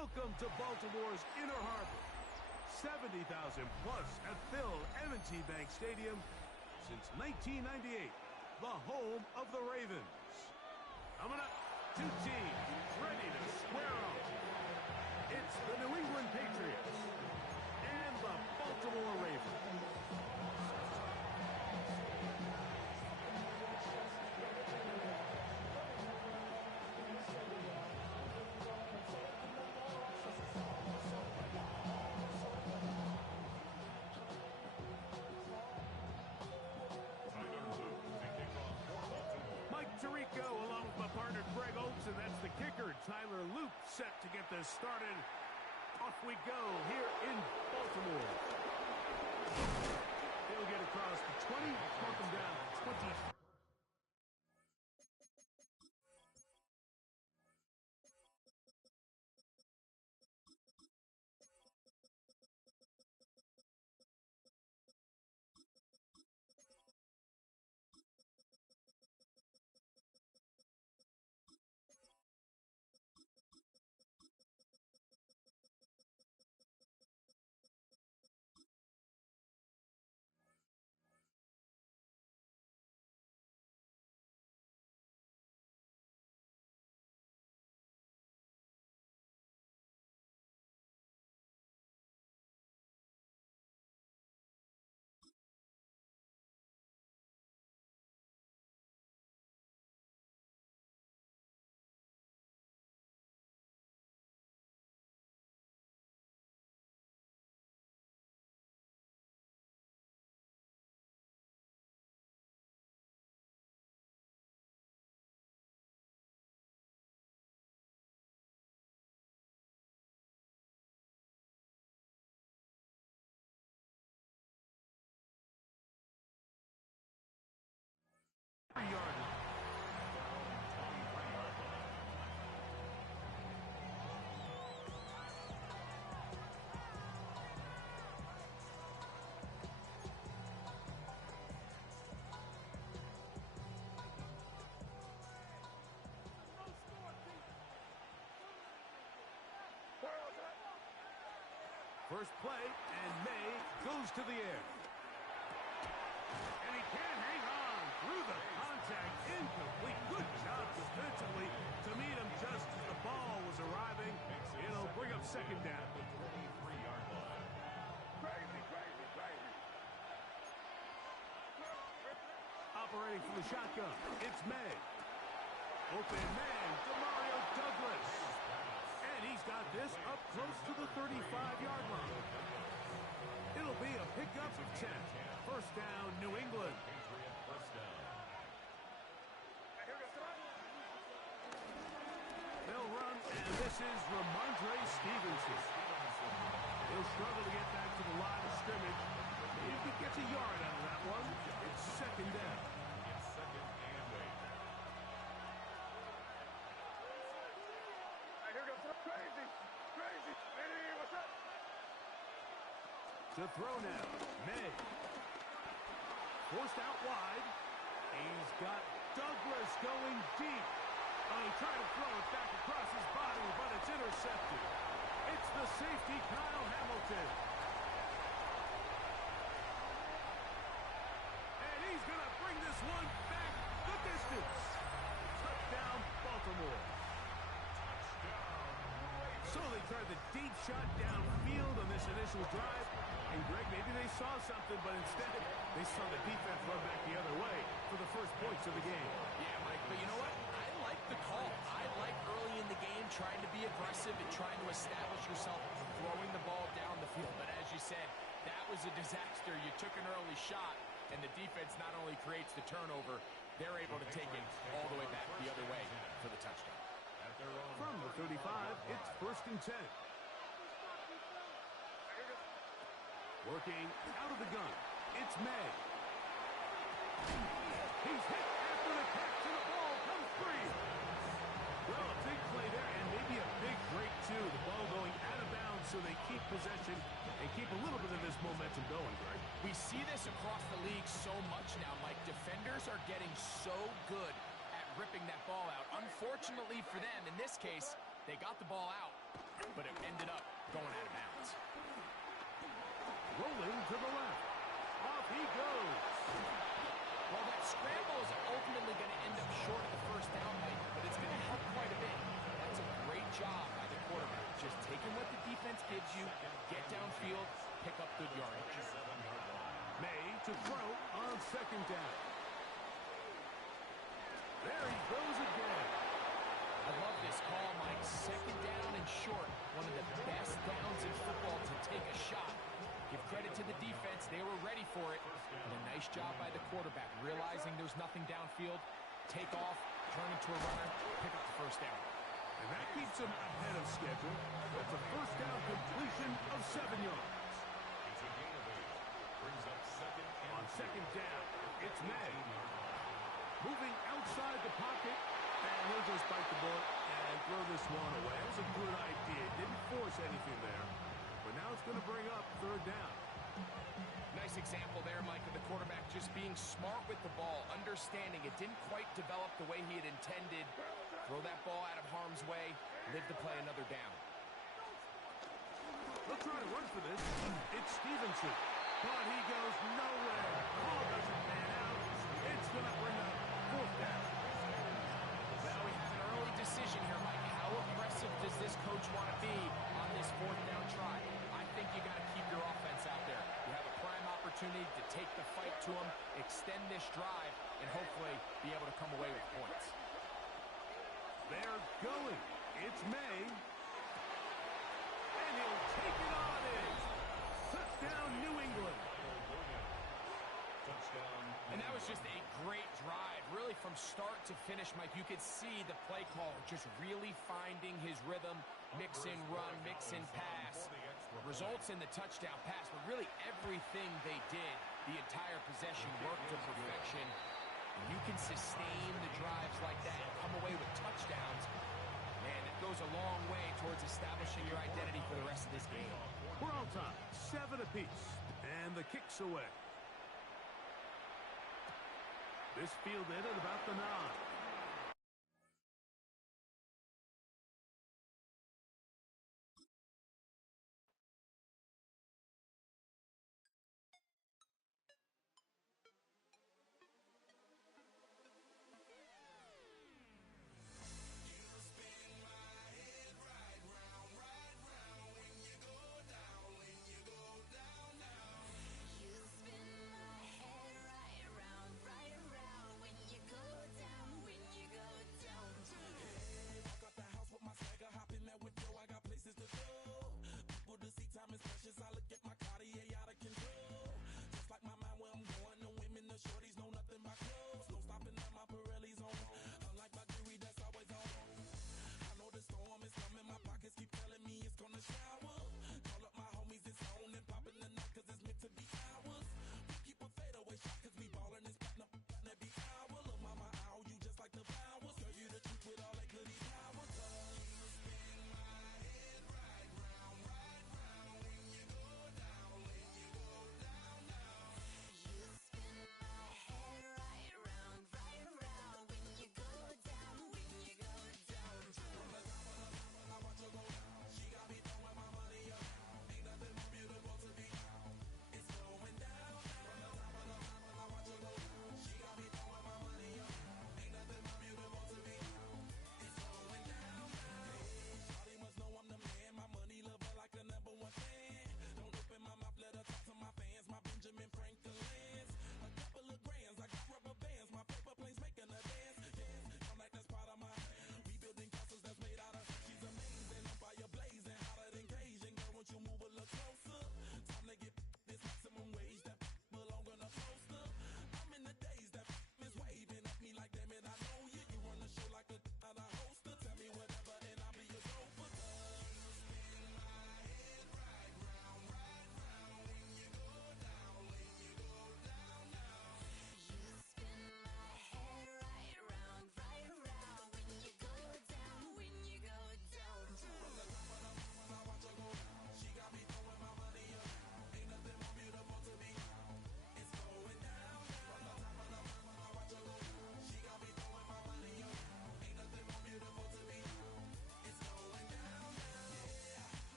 Welcome to Baltimore's Inner Harbor. 70,000 plus have filled M&T Bank Stadium since 1998, the home of the Ravens. Coming up, two teams ready to square off. It's the New England Patriots and the Baltimore Ravens. And that's the kicker, Tyler Loop, set to get this started. Off we go here in Baltimore. He'll get across the 20, mark him down to 20. First play, and May goes to the air. And he can't hang on through the contact. Incomplete. Good job defensively to meet him just as the ball was arriving. It'll bring up second down. Operating from the shotgun, it's May. Open man, Demario Douglas. And he's got this up close to the 35-yard line. It'll be a pickup of 10. First down, New England. They'll run, and this is Ramondre Stevenson. He'll struggle to get back to the line of scrimmage. If he gets a yard out of that one, it's second down. To throw now, May. Forced out wide. He's got Douglas going deep. Oh, he tried to throw it back across his body, but it's intercepted. It's the safety, Kyle Hamilton. And he's going to bring this one back the distance. Touchdown, Baltimore. So they tried the deep shot downfield on this initial drive. And Greg, maybe they saw something, but instead they saw the defense run back the other way for the first points of the game. Yeah, Mike, but you know what? I like the call. I like early in the game trying to be aggressive and trying to establish yourself throwing the ball down the field. But as you said, that was a disaster. You took an early shot, and the defense not only creates the turnover, they're able to take it all the way back the other way for the touchdown. From the 35, it's first and 10. Working out of the gun, it's May. He's hit after the catch, and the ball comes free. Well, a big play there, and maybe a big break, too. The ball going out of bounds, so they keep possession and keep a little bit of this momentum going, Greg. We see this across the league so much now, Mike. Defenders are getting so good at ripping that ball out. Unfortunately for them, in this case, they got the ball out, but it ended up going out of bounds. Rolling to the left. Off he goes. Well, that scramble is ultimately going to end up short of the first down, Mike, but it's going to help quite a bit. That's a great job by the quarterback. Just taking what the defense gives you, get downfield, pick up good yardage. May to throw on second down. There he goes again. I love this call, Mike. Second down and short. One of the best downs in football to take a shot. Give credit to the defense. They were ready for it. And a nice job by the quarterback, realizing there's nothing downfield. Take off, turn into a runner, pick up the first down. And that keeps him ahead of schedule. That's a first down completion of 7 yards. On second down, it's May. Moving outside the pocket, and he'll just bite the bullet and throw this one away. That was a good idea. Didn't force anything there. But now it's going to bring up third down. Nice example there, Mike, of the quarterback just being smart with the ball, understanding it didn't quite develop the way he had intended. Throw that ball out of harm's way, live to play another down. They'll try to run for this. It's Stevenson. But he goes nowhere. Ball doesn't pan out. It's going to bring up fourth down. Well, we have an early decision here, Mike. How aggressive does this coach want to be on this fourth down try? I think you got to keep your offense out there. You have a prime opportunity to take the fight to them, extend this drive, and hopefully be able to come away with points. They're going. It's May. And he'll take it on in. Touchdown, New England. And that was just a great drive, really from start to finish, Mike. You could see the play caller just really finding his rhythm, mix in run, mix in pass. Results in the touchdown pass, but really everything they did, the entire possession worked to perfection. And you can sustain the drives like that and come away with touchdowns. Man, it goes a long way towards establishing your identity for the rest of this game. We're on time, 7 apiece, and the kick's away. This fielded at about the 9.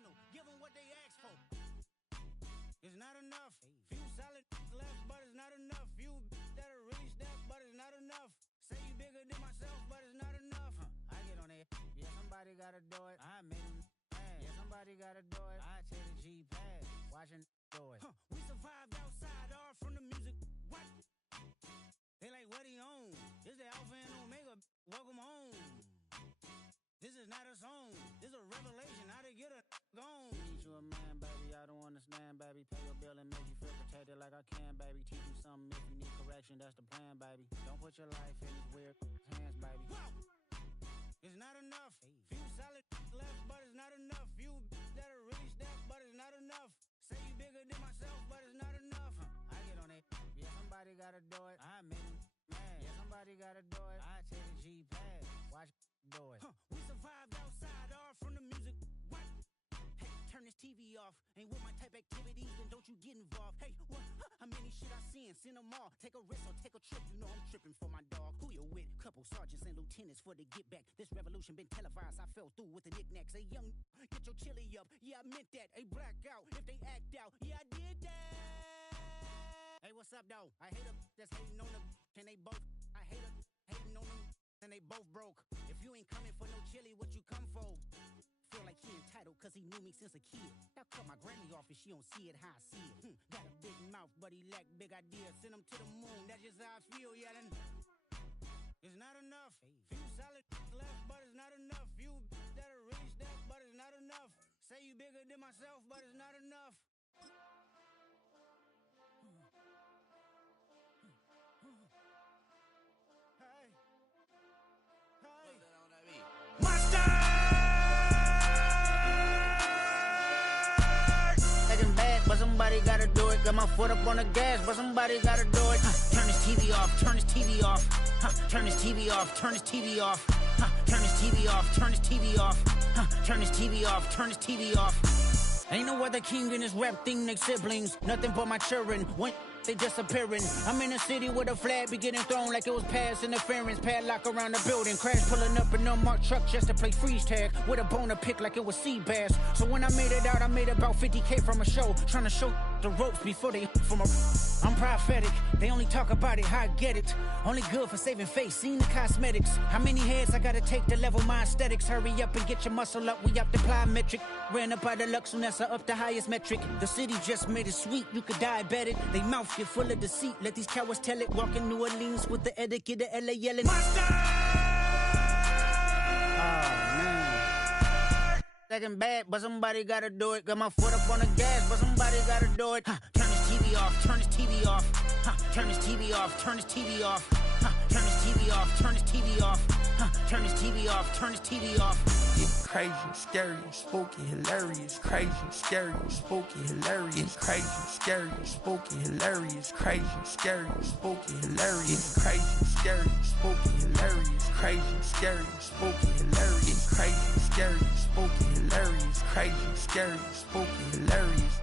professional. Give them what they ask for. It's not enough. Few solid left, but it's not enough. Few that'll really step, but it's not enough. Say you bigger than myself, but it's not enough. I get on it. Yeah, somebody gotta do it. I made him mad. Yeah, somebody gotta do it. I take the G pad. Watching do it. We survived outside, all from the music. What? They like, what he on? This the Alpha and Omega. Welcome home. This is not a song. This is a revelation. How to get a gone. Teach you a man, baby. I don't understand, baby. Pay your bill and make you feel protected like I can, baby. Teach you something if you need correction. That's the plan, baby. Don't put your life in these weird hands, baby. Whoa! It's not enough. Few solid left, but it's not enough. Few that'll really step, but it's not enough. Say you bigger than myself, but it's not enough. I get on it. Yeah, somebody gotta do it. I made him mad. Yeah, somebody gotta do it. I take the G pad. Watch do it. We survived outside, all from the music. What? Hey, turn this TV off. Ain't with my type activities, then don't you get involved. Hey, what? How many shit I seen? Seen them all. Take a risk or take a trip. You know I'm tripping for my dog. Who you with? Couple sergeants and lieutenants for the get back. This revolution been televised. I fell through with the knickknacks. Hey, young, get your chili up. Yeah, I meant that. Hey, black out if they act out. Yeah, I did that. Hey, what's up, though? I hate them that's hating on them. And they both. I hate them hating on them. And they both broke. If you ain't coming for no chili, what you come for? Feel like he entitled cause he knew me since a kid. I cut my granny off and she don't see it how I see it. Got a big mouth but he lack big ideas. Send him to the moon, that's just how I feel yelling. It's not enough. Few solid left but it's not enough. Few that'll really step but it's not enough. Say you bigger than myself but it's not enough. Hey. But somebody gotta do it. Got my foot up on the gas, but somebody gotta do it. Turn this TV off, turn this TV off. Turn this TV off, turn this TV off. Turn this TV off, turn this TV off. Turn this TV off, turn this TV off. Ain't no other king in this rap thing, they siblings. Nothing but my children. When they disappearing. I'm in a city with a flag be getting thrown like it was pass interference. Padlock around the building. Crash pulling up an unmarked truck just to play freeze tag. With a boner pick like it was sea bass. So when I made it out, I made about 50K from a show. Trying to show the ropes before they from a... I'm prophetic. They only talk about it, how I get it. Only good for saving face, seen the cosmetics. How many heads I gotta take to level my aesthetics? Hurry up and get your muscle up, we up the plyometric. Ran up out of Lux, Unessa up the highest metric. The city just made it sweet, you could diabetic. They mouth get full of deceit, let these cowards tell it. Walk in New Orleans with the etiquette of LA yelling Monster! Oh man. Second bad, but somebody gotta do it. Got my foot up on the gas, but somebody gotta do it. Turn this TV off, turn this TV off. Turn this TV off, turn this TV off. Turn this TV off, turn this TV off. Turn this TV off, turn this TV off. It's crazy, scary, spooky, hilarious. Crazy, scary, spooky, hilarious. Crazy, scary, spooky, hilarious. Crazy, scary, spooky, hilarious. Crazy, scary, spooky, hilarious. Crazy, scary, spooky, hilarious. Crazy, scary, spooky, hilarious. Crazy, scary, spooky, hilarious.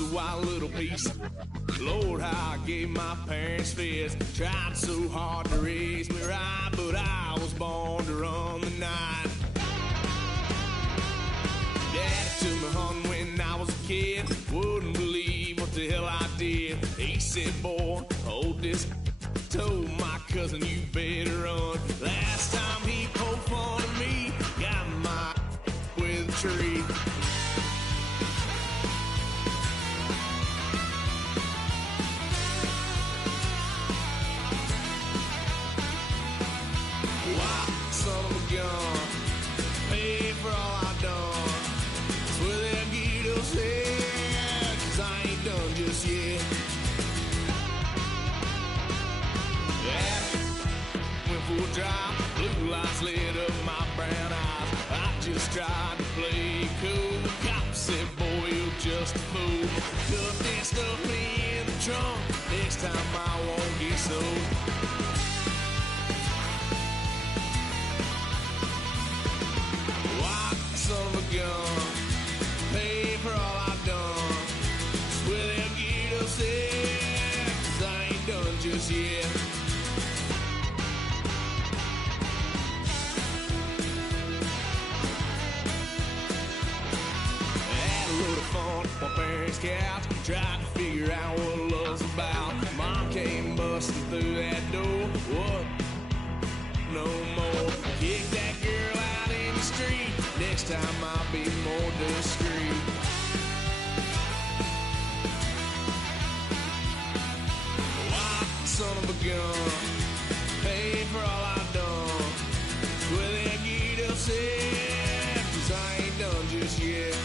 A wild little piece. Lord, how I gave my parents fist. Tried so hard to raise me right, but I was born to run the night. Daddy took me hunting when I was a kid. Wouldn't believe what the hell I did. He said, boy, hold this. Told my cousin, you better run. Last time he poked fun of me, got my with a tree. Son of a gun, pay for all I done. Swear they'll get us head, 'cause I ain't done just yet. Yeah, went for a drive, blue lights lit up my brown eyes. I just tried to play cool. Cop said, boy, you're just a fool. Cuffed and stuffed me in the trunk. Next time I won't get sold. Son of a gun, pay for my parents' couch, tried to figure out what love's about. Mom came busting through that door. What? No more. Kick that girl out in the street. Next time I'll be more discreet. Wild son of a gun, pay for all I've done. Well, then get upset, 'cause I ain't done just yet.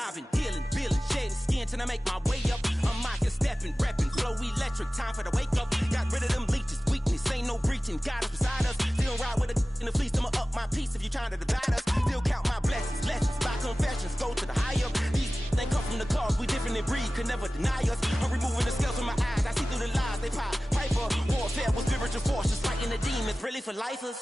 I've been dealing, feeling, shedding skin till I make my way up. I'm mocking, stepping, repping, flow electric. Time for the wake up. Got rid of them leeches, weakness, ain't no breaching. God is beside us. Still ride with a in the fleece. I'ma up my piece if you trying to divide us. Still count my blessings, lessons by confessions. Go to the high up. These they come from the cause. We different in breed, could never deny us. I'm removing the scales from my eyes. I see through the lies. They pop, piper, warfare with spiritual force. Just fighting the demons, really for lifers.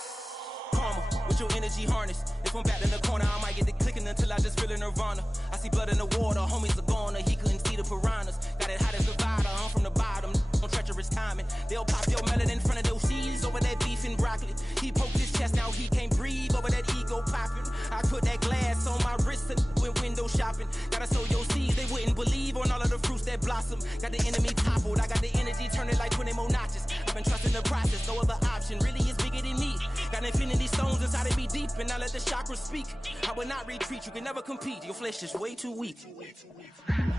Karma, with your energy harness. If I'm back in the corner, I might get it clicking until I just feel a nirvana. I see blood in the water, homies are gone, he couldn't see the piranhas. Got it hot as Nevada, I'm from the bottom, on treacherous timing. They'll pop your melon in front of those seeds over that beef and broccoli. He poked his chest, now he can't breathe over that ego popping. I put that glass on my wrist and went window shopping. Gotta sow your seeds, they wouldn't believe on all of the fruits that blossom. Got the enemy toppled, I got the energy turning like 20 more notches. I've been trusting the process, no other option, really is bigger than me. Got infinity stones inside of me deep, and I let the chakras speak. I will not retreat, you can never compete, your flesh is way too weak.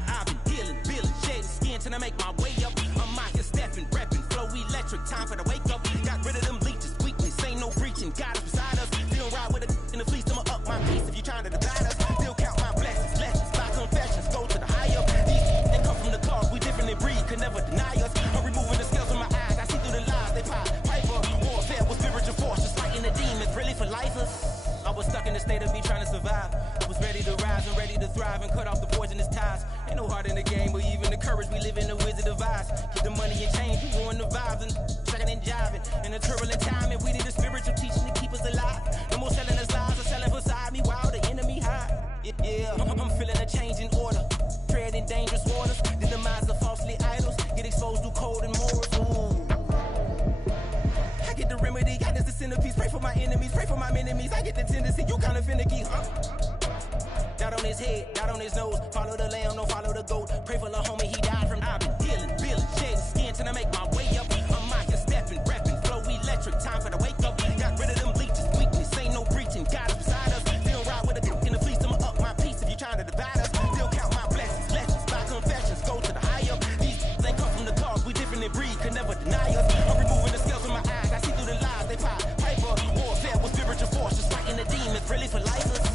I've been dealing, feeling, shedding skin till I make my way up. I'm mocking, stepping, repping, flow electric, time for the wake up. Got rid of them leeches, weakness, ain't no breaching. God is beside us, still ride with a in the fleece. I'ma up my piece if you trying to divide us. Still count my blessings, lessons by confessions. Go to the high up. These they come from the cause, we different in breed, could never deny us. I'm removing the scales from my eyes, I see through the lies. They pop, piper, warfare with spiritual force, just fighting the demons, really for lifers. I was stuck in the state of me trying to survive. I was ready to rise and ready to thrive and cut off the poisonous ties. Ain't no heart in the game, but even the courage we live in the Wizard of Oz. Keep the money and change, we ruin the vibes and checking and jiving. In a turbulent time, and we need a spiritual teaching to keep us alive. No more selling us lies or selling beside me while the enemy hide. Yeah, I'm feeling a change in order. Treading dangerous waters, the demise of falsely idols. Get exposed to cold and morals. Ooh. I get the remedy, God is the centerpiece. Pray for my enemies, pray for my enemies. I get the tendency, you kinda finicky, huh? Dot on his head, dot on his nose. Follow the lamb, don't follow the goat. Pray for the homie, he died from. I've been dealing, feeling, shedding skin till I make my way up. I'm mocking, stepping, repping, flow electric. Time for the wake up. Got rid of them leeches, weakness, ain't no breaching. God is beside us. Still ride with a in the fleece. I'ma up my piece if you trying to divide us. Still count my blessings, lessons by confessions. Go to the high up. These they come from the cause, we different in breed, could never deny us. I'm removing the scales from my eyes, I see through the lies. They pop, piper, warfare with spiritual force, just fighting the demons, really for lifers.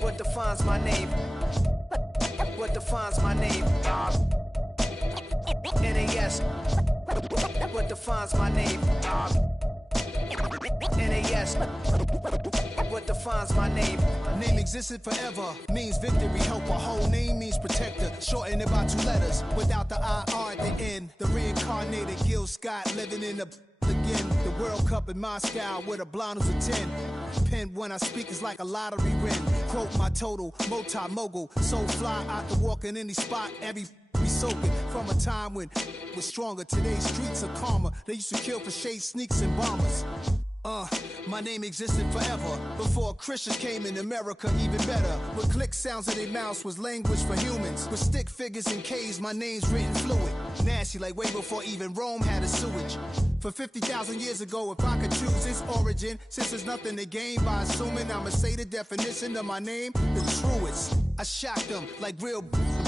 What defines my name? What defines my name? NAS. What defines my name? NAS. What defines my name? Name existed forever, means victory, helper. Whole name means protector, shorten it by 2 letters. Without the IR at the end, the reincarnated Gil Scott living in the again. The World Cup in Moscow with a blind who's a 10. Pen when I speak is like a lottery win. Quote my total, multi-mogul. So fly out to walk in any spot, every be soaking. From a time when was stronger. Today's streets are calmer. They used to kill for shade sneaks and bombers. My name existed forever before Christians came in America, even better. With click sounds in their mouths was language for humans. With stick figures and K's, my name's written fluid. Nasty like way before even Rome had a sewage. For 50,000 years ago, if I could choose its origin, since there's nothing to gain by assuming, I'ma say the definition of my name, the truest. I shocked them like real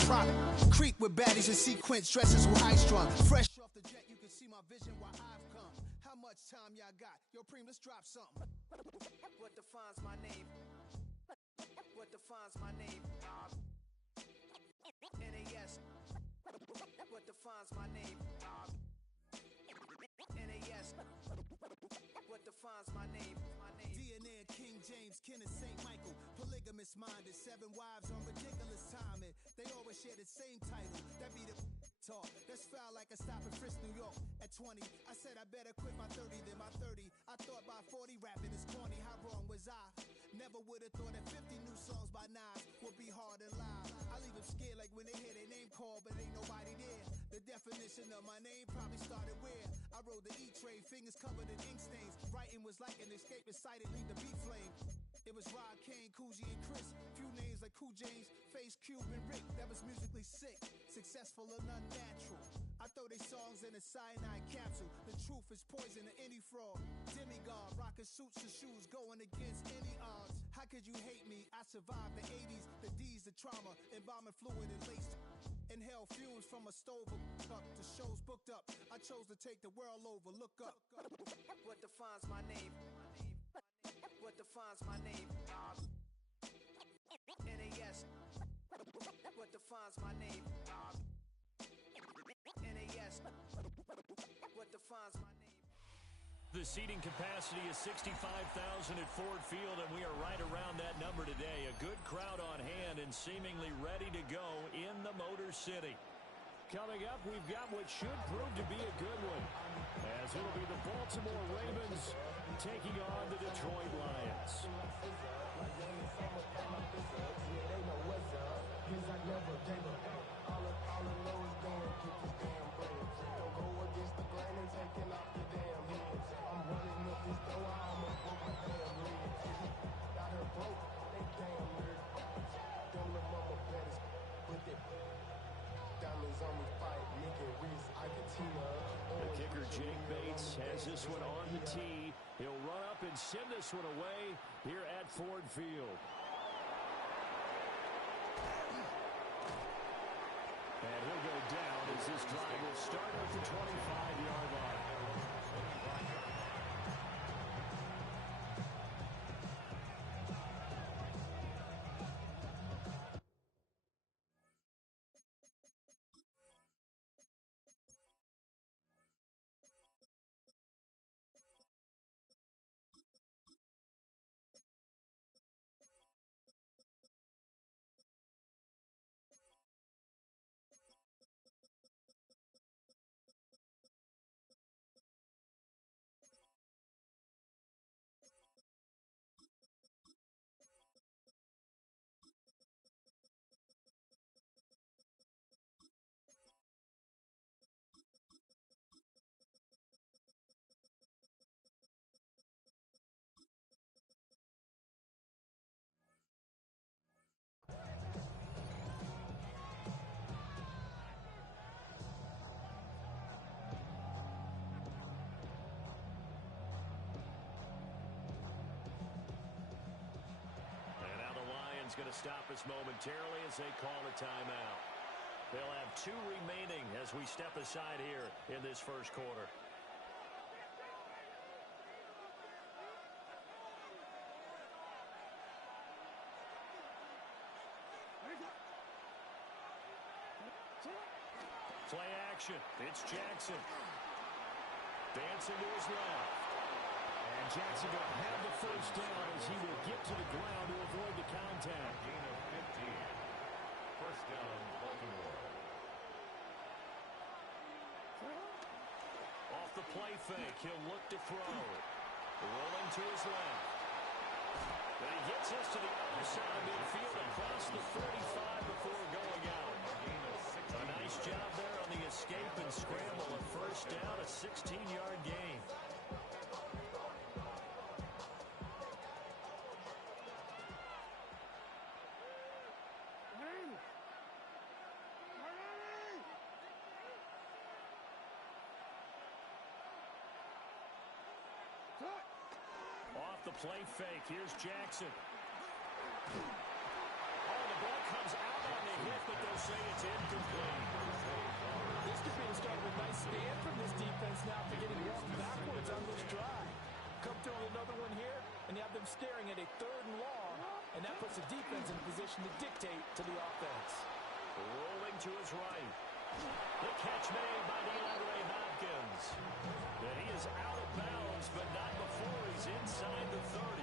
product. Creep with baddies in sequence, dresses with high strung. Fresh off the jet, you can see my vision where I've come. How much time y'all got? Yo, Preem, let's drop something. What defines my name? What defines my name? NAS. What defines my name? NAS. What defines my name? DNA of King James, kin of St. Michael. Polygamous minded, 7 wives on ridiculous timing. They always share the same title. That be the talk. That's foul like a stop in Frisk, New York. At 20, I said I better quit my 30 than my 30. I thought by 40 rapping is corny. How wrong was I? Never would have thought that 50 new songs by Nas would be hard and live. I leave them scared like when they hear their name called, but ain't nobody there. The definition of my name probably started where I rode the E-train, fingers covered in ink stains. Writing was like an escape inside it, leave the beat flame. It was Rod, Kane, Coogee, and Chris. Few names like Cool James, Face, Cube, and Rick. That was musically sick, successful and unnatural. I throw they songs in a cyanide capsule. The truth is poison to any fraud. Demigod, rocking suits and shoes, going against any odds. How could you hate me? I survived the 80s, the D's, the trauma, embalming fluid and laced. Inhale fumes from a stove up. The show's booked up. I chose to take the world over. Look up. What defines my name? What defines my name? NAS. What defines my name? NAS. What defines my name? The seating capacity is 65,000 at Ford Field, and we are right around that number today. A good crowd on hand and seemingly ready to go in the Motor City. Coming up, we've got what should prove to be a good one, as it'll be the Baltimore Ravens taking on the Detroit Lions. The kicker, Jake Bates, has this one on the tee. He'll run up and send this one away here at Ford Field. And he'll go down as this drive will start at the 25-yard line. Going to stop us momentarily as they call a timeout. They'll have 2 remaining as we step aside here in this first quarter. Play action. It's Jackson. Dancing to his left. And Jackson going to have the first down as he will get to the ground to avoid the contact. Gain of 15. First down, Baltimore. Off the play fake, he'll look to throw. Rolling to his left. And he gets us to the other side of midfield across the 35 before going out. A nice job there on the escape and scramble. A first down, a 16-yard gain. Off the play fake. Here's Jackson. Oh, the ball comes out on the hit, but they'll say it's incomplete. This could be the start of a nice stand from this defense now after getting walked backwards on this drive. Come through with another one here, and you have them staring at a 3rd and long, and that puts the defense in a position to dictate to the offense. Rolling to his right. The catch made by DeAndre Hopkins. And he is out of bounds, but not before he's inside the 30.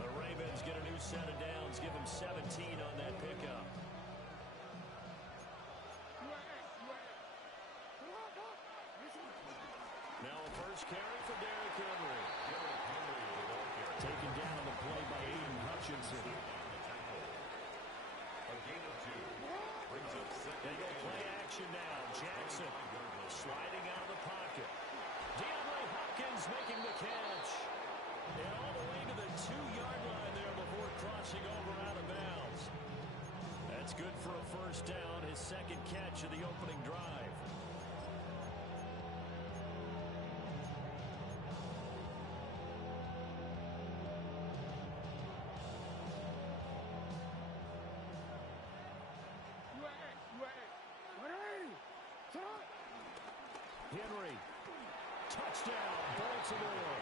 The Ravens get a new set of downs, give him 17 on that pickup. Now a first carry for Derrick Henry. Taken down on the play by Aiden Hutchinson. A gain of 2. Brings up second. They go play action now. Jackson sliding out of the pocket. DeAndre Hopkins making the catch. And all the way to the 2-yard line there before crossing over out of bounds. That's good for a first down, his second catch of the opening drive. Henry, touchdown, Baltimore.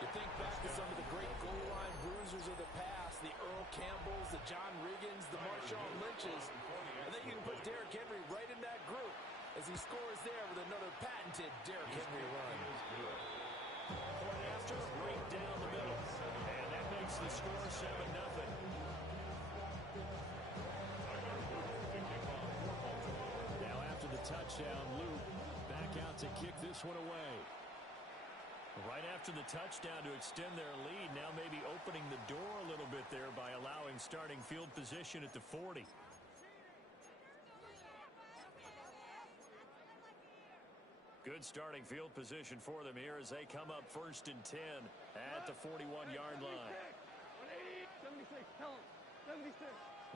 You think back to some of the great goal line bruisers of the past, the Earl Campbells, the John Riggins, the Marshawn Lynches. I think you can put Derrick Henry right in that group as he scores there with another patented Derrick Henry run. Point after, right down the middle. And that makes the score 7-0. Now after the touchdown, Luke back out to kick this one away. Right after the touchdown to extend their lead, now maybe opening the door a little bit there by allowing starting field position at the 40. Good starting field position for them here as they come up 1st and 10 at the 41-yard line.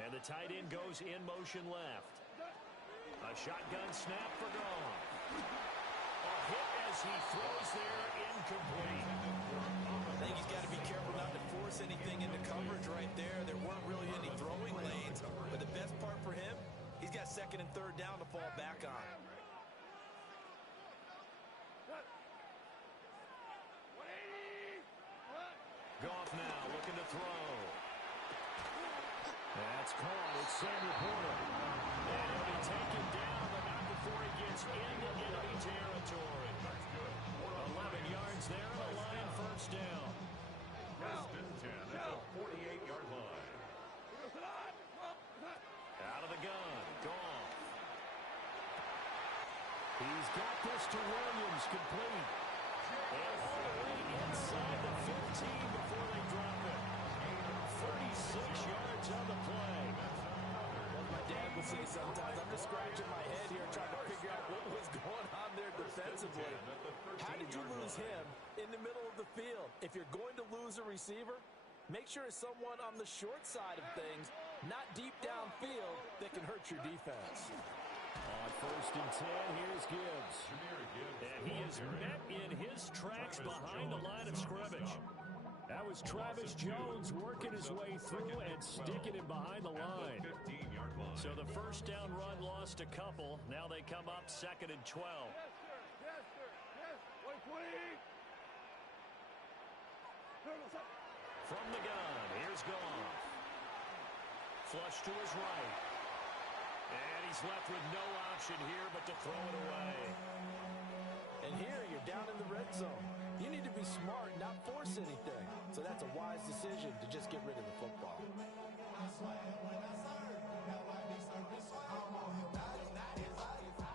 And the tight end goes in motion left. A shotgun snap for Goff. A hit as he throws there, incomplete. I think he's got to be careful not to force anything into coverage right there. There weren't really any throwing lanes, but the best part for him, he's got 2nd and 3rd down to fall back on. Goff now looking to throw. That's caught. It's Samuel Porter. And he'll be taken down, but not before he gets into enemy territory. 11 yards there, and a Lion first down. 1st and 10 at the 48-yard line. Out of the gun, Goff. He's got this to Williams, complete. And all the way inside the 15 before they drop it. 36 yards on the play. As my dad would say sometimes, I'm just scratching my head here trying to figure out what was going on there defensively. How did you lose him in the middle of the field? If you're going to lose a receiver, make sure it's someone on the short side of things, not deep downfield, that can hurt your defense. On 1st and 10, here's Gibbs. And he is met in his tracks behind the line of scrimmage. That was Travis Jones working his way through and sticking him behind the line. So the first down run lost a couple. Now they come up 2nd and 12. From the gun, here's Goff. Flush to his right. And he's left with no option here but to throw it away. And here you're down in the red zone. You need to be smart, not force anything. So that's a wise decision to just get rid of the football.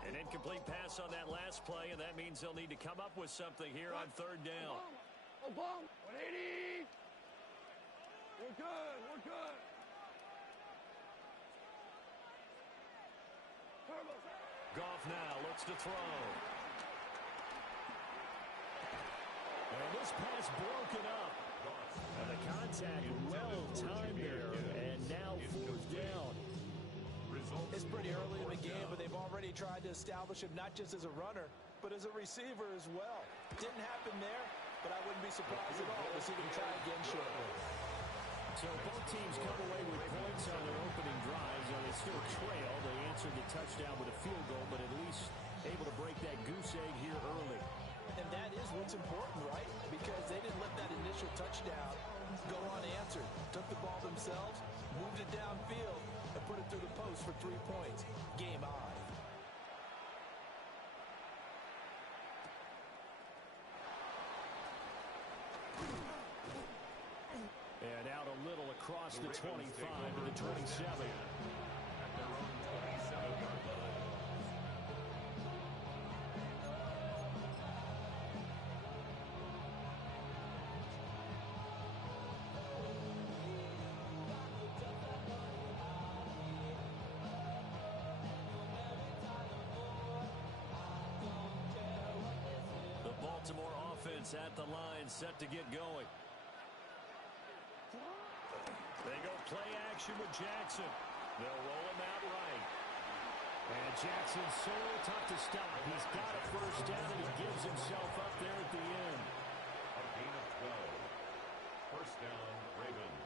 An incomplete pass on that last play, and that means they'll need to come up with something here on 3rd down. 180. We're good. We're good. Goff now looks to throw. And this pass broken up. And the contact well timed there. And now 4th down. It's pretty early in the game, but they've already tried to establish him not just as a runner, but as a receiver as well. Didn't happen there. but I wouldn't be surprised at all to see them try again shortly. So both teams come away with points on their opening drives. Now they still trail. They answered the touchdown with a field goal, but at least able to break that goose egg here early. And that is what's important, right? Because they didn't let that initial touchdown go unanswered. Took the ball themselves, moved it downfield, and put it through the post for 3 points. Game on. And out a little across the 25 to the 27. At their own 27-yard line. The Baltimore offense at the line, set to get going. They go play action with Jackson. They'll roll him out right. And Jackson's so tough to stop. He's got a first down, and he gives himself up there at the end. A gain of 12. First down, Ravens.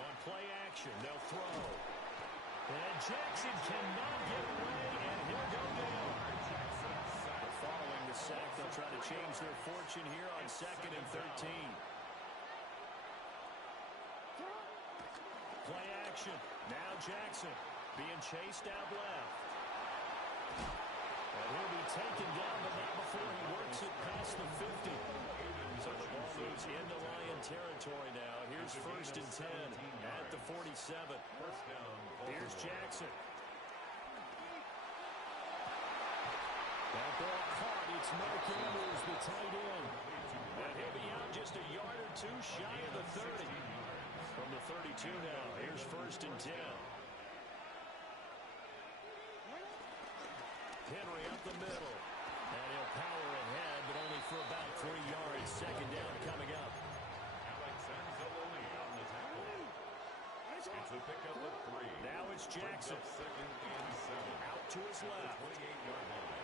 On play action, they'll throw. And Jackson cannot get away, and he'll go down. But following the sack, they'll try to change their fortune here on 2nd and 13. Play action. Now Jackson being chased out left. And he'll be taken down, but not before he works it past the 50. So the ball moves into Lion territory now. Here's 1st and 10 at the 47. First down. Here's Jackson. That ball caught. It's Mark Andrews, the tight end. And he'll be out just a yard or two shy of the 30. From the 32 now, here's 1st and 10. Henry up the middle. And he'll power ahead, but only for about 3 yards. 2nd down coming up. Alexander on the tackle. It's a pickup of 3. Now it's Jackson. 2nd and 7. Out to his left. 28-yard line.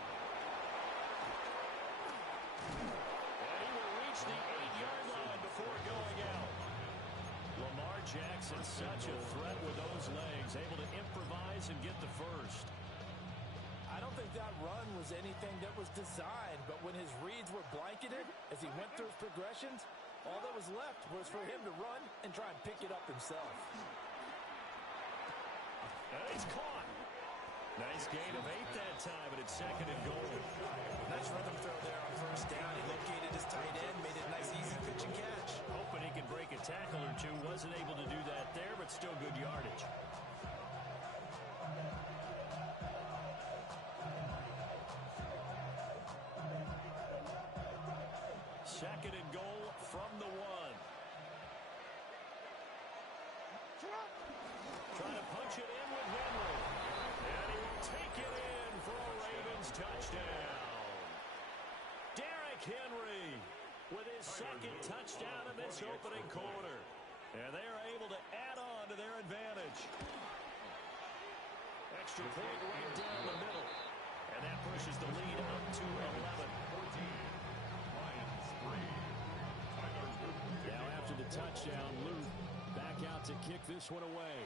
And he will reach the 8-yard line before going out. Lamar Jackson, such a threat with those legs, able to improvise and get the first. I don't think that run was anything that was designed, but when his reads were blanketed, as he went through his progressions, all that was left was for him to run and try and pick it up himself. And he's caught. Nice gain of 8 that time, and it's 2nd and goal. Nice rhythm throw there on 1st down. He located his tight end, made it a nice, easy pitch and catch. Hoping he could break a tackle or two. Wasn't able to do that there, but still good yardage. Second and goal from the 1. Trying to punch it in with Henry. And he will take it in for a Ravens touchdown. Derrick Henry with his 2nd touchdown in this opening quarter. And they are able to add on to their advantage. Extra point right down the middle. And that pushes the lead up to 11. 14. Lions 3. Now after the touchdown, Luke back out to kick this one away.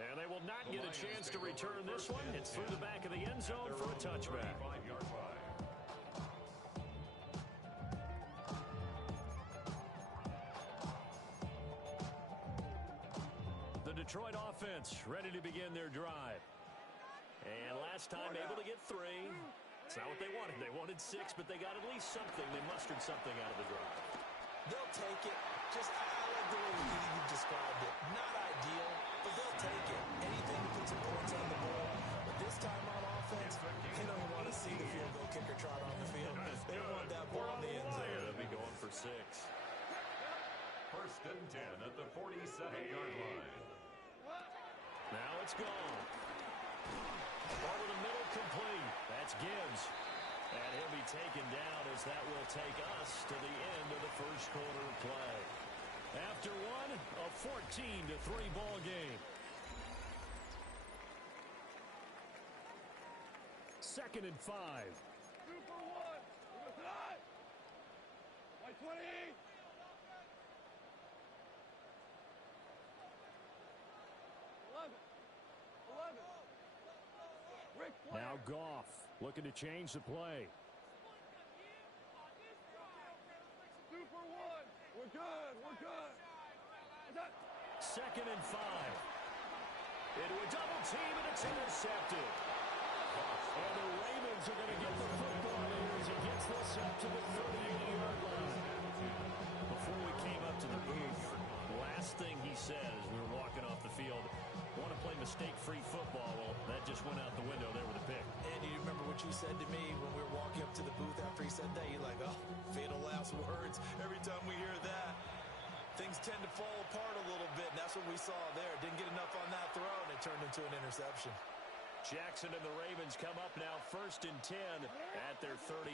And they will not get a chance to return this one. It's through the back of the end zone for a touchback. 35-yard line. The Detroit offense ready to begin their drive. And last time able to get 3. It's not what they wanted. They wanted 6, but they got at least something. They mustered something out of the drive. They'll take it. Just, I like the way you described it. Not ideal, but they'll take it. Anything to put some points on the board. But this time on offense, they don't want to see the field goal kicker trot on the field. They want that ball in the end zone. They'll be going for 6. 1st and 10 at the 47-yard line. Now it's gone. Over the middle, complete. That's Gibbs. And he'll be taken down as that will take us to the end of the first quarter of play. After one, a 14-3 ball game. 2nd and 5. 20. Now Goff looking to change the play. 2 for 1. We're good. We're good. Second and 5. Into a double team, and it's intercepted. And the Ravens are going to get the football here as he gets this up to the 38-yard line. Before we came up to the booth, last thing he said as we were walking off the field, want to play mistake-free football. Well, that just went out the window there with a pick. And you remember what you said to me when we were walking up to the booth after he said that? You're like, oh, fatal last words. Every time we hear that, things tend to fall apart a little bit, and that's what we saw there. Didn't get enough on that throw, and it turned into an interception. Jackson and the Ravens come up now 1st and 10 at their 38.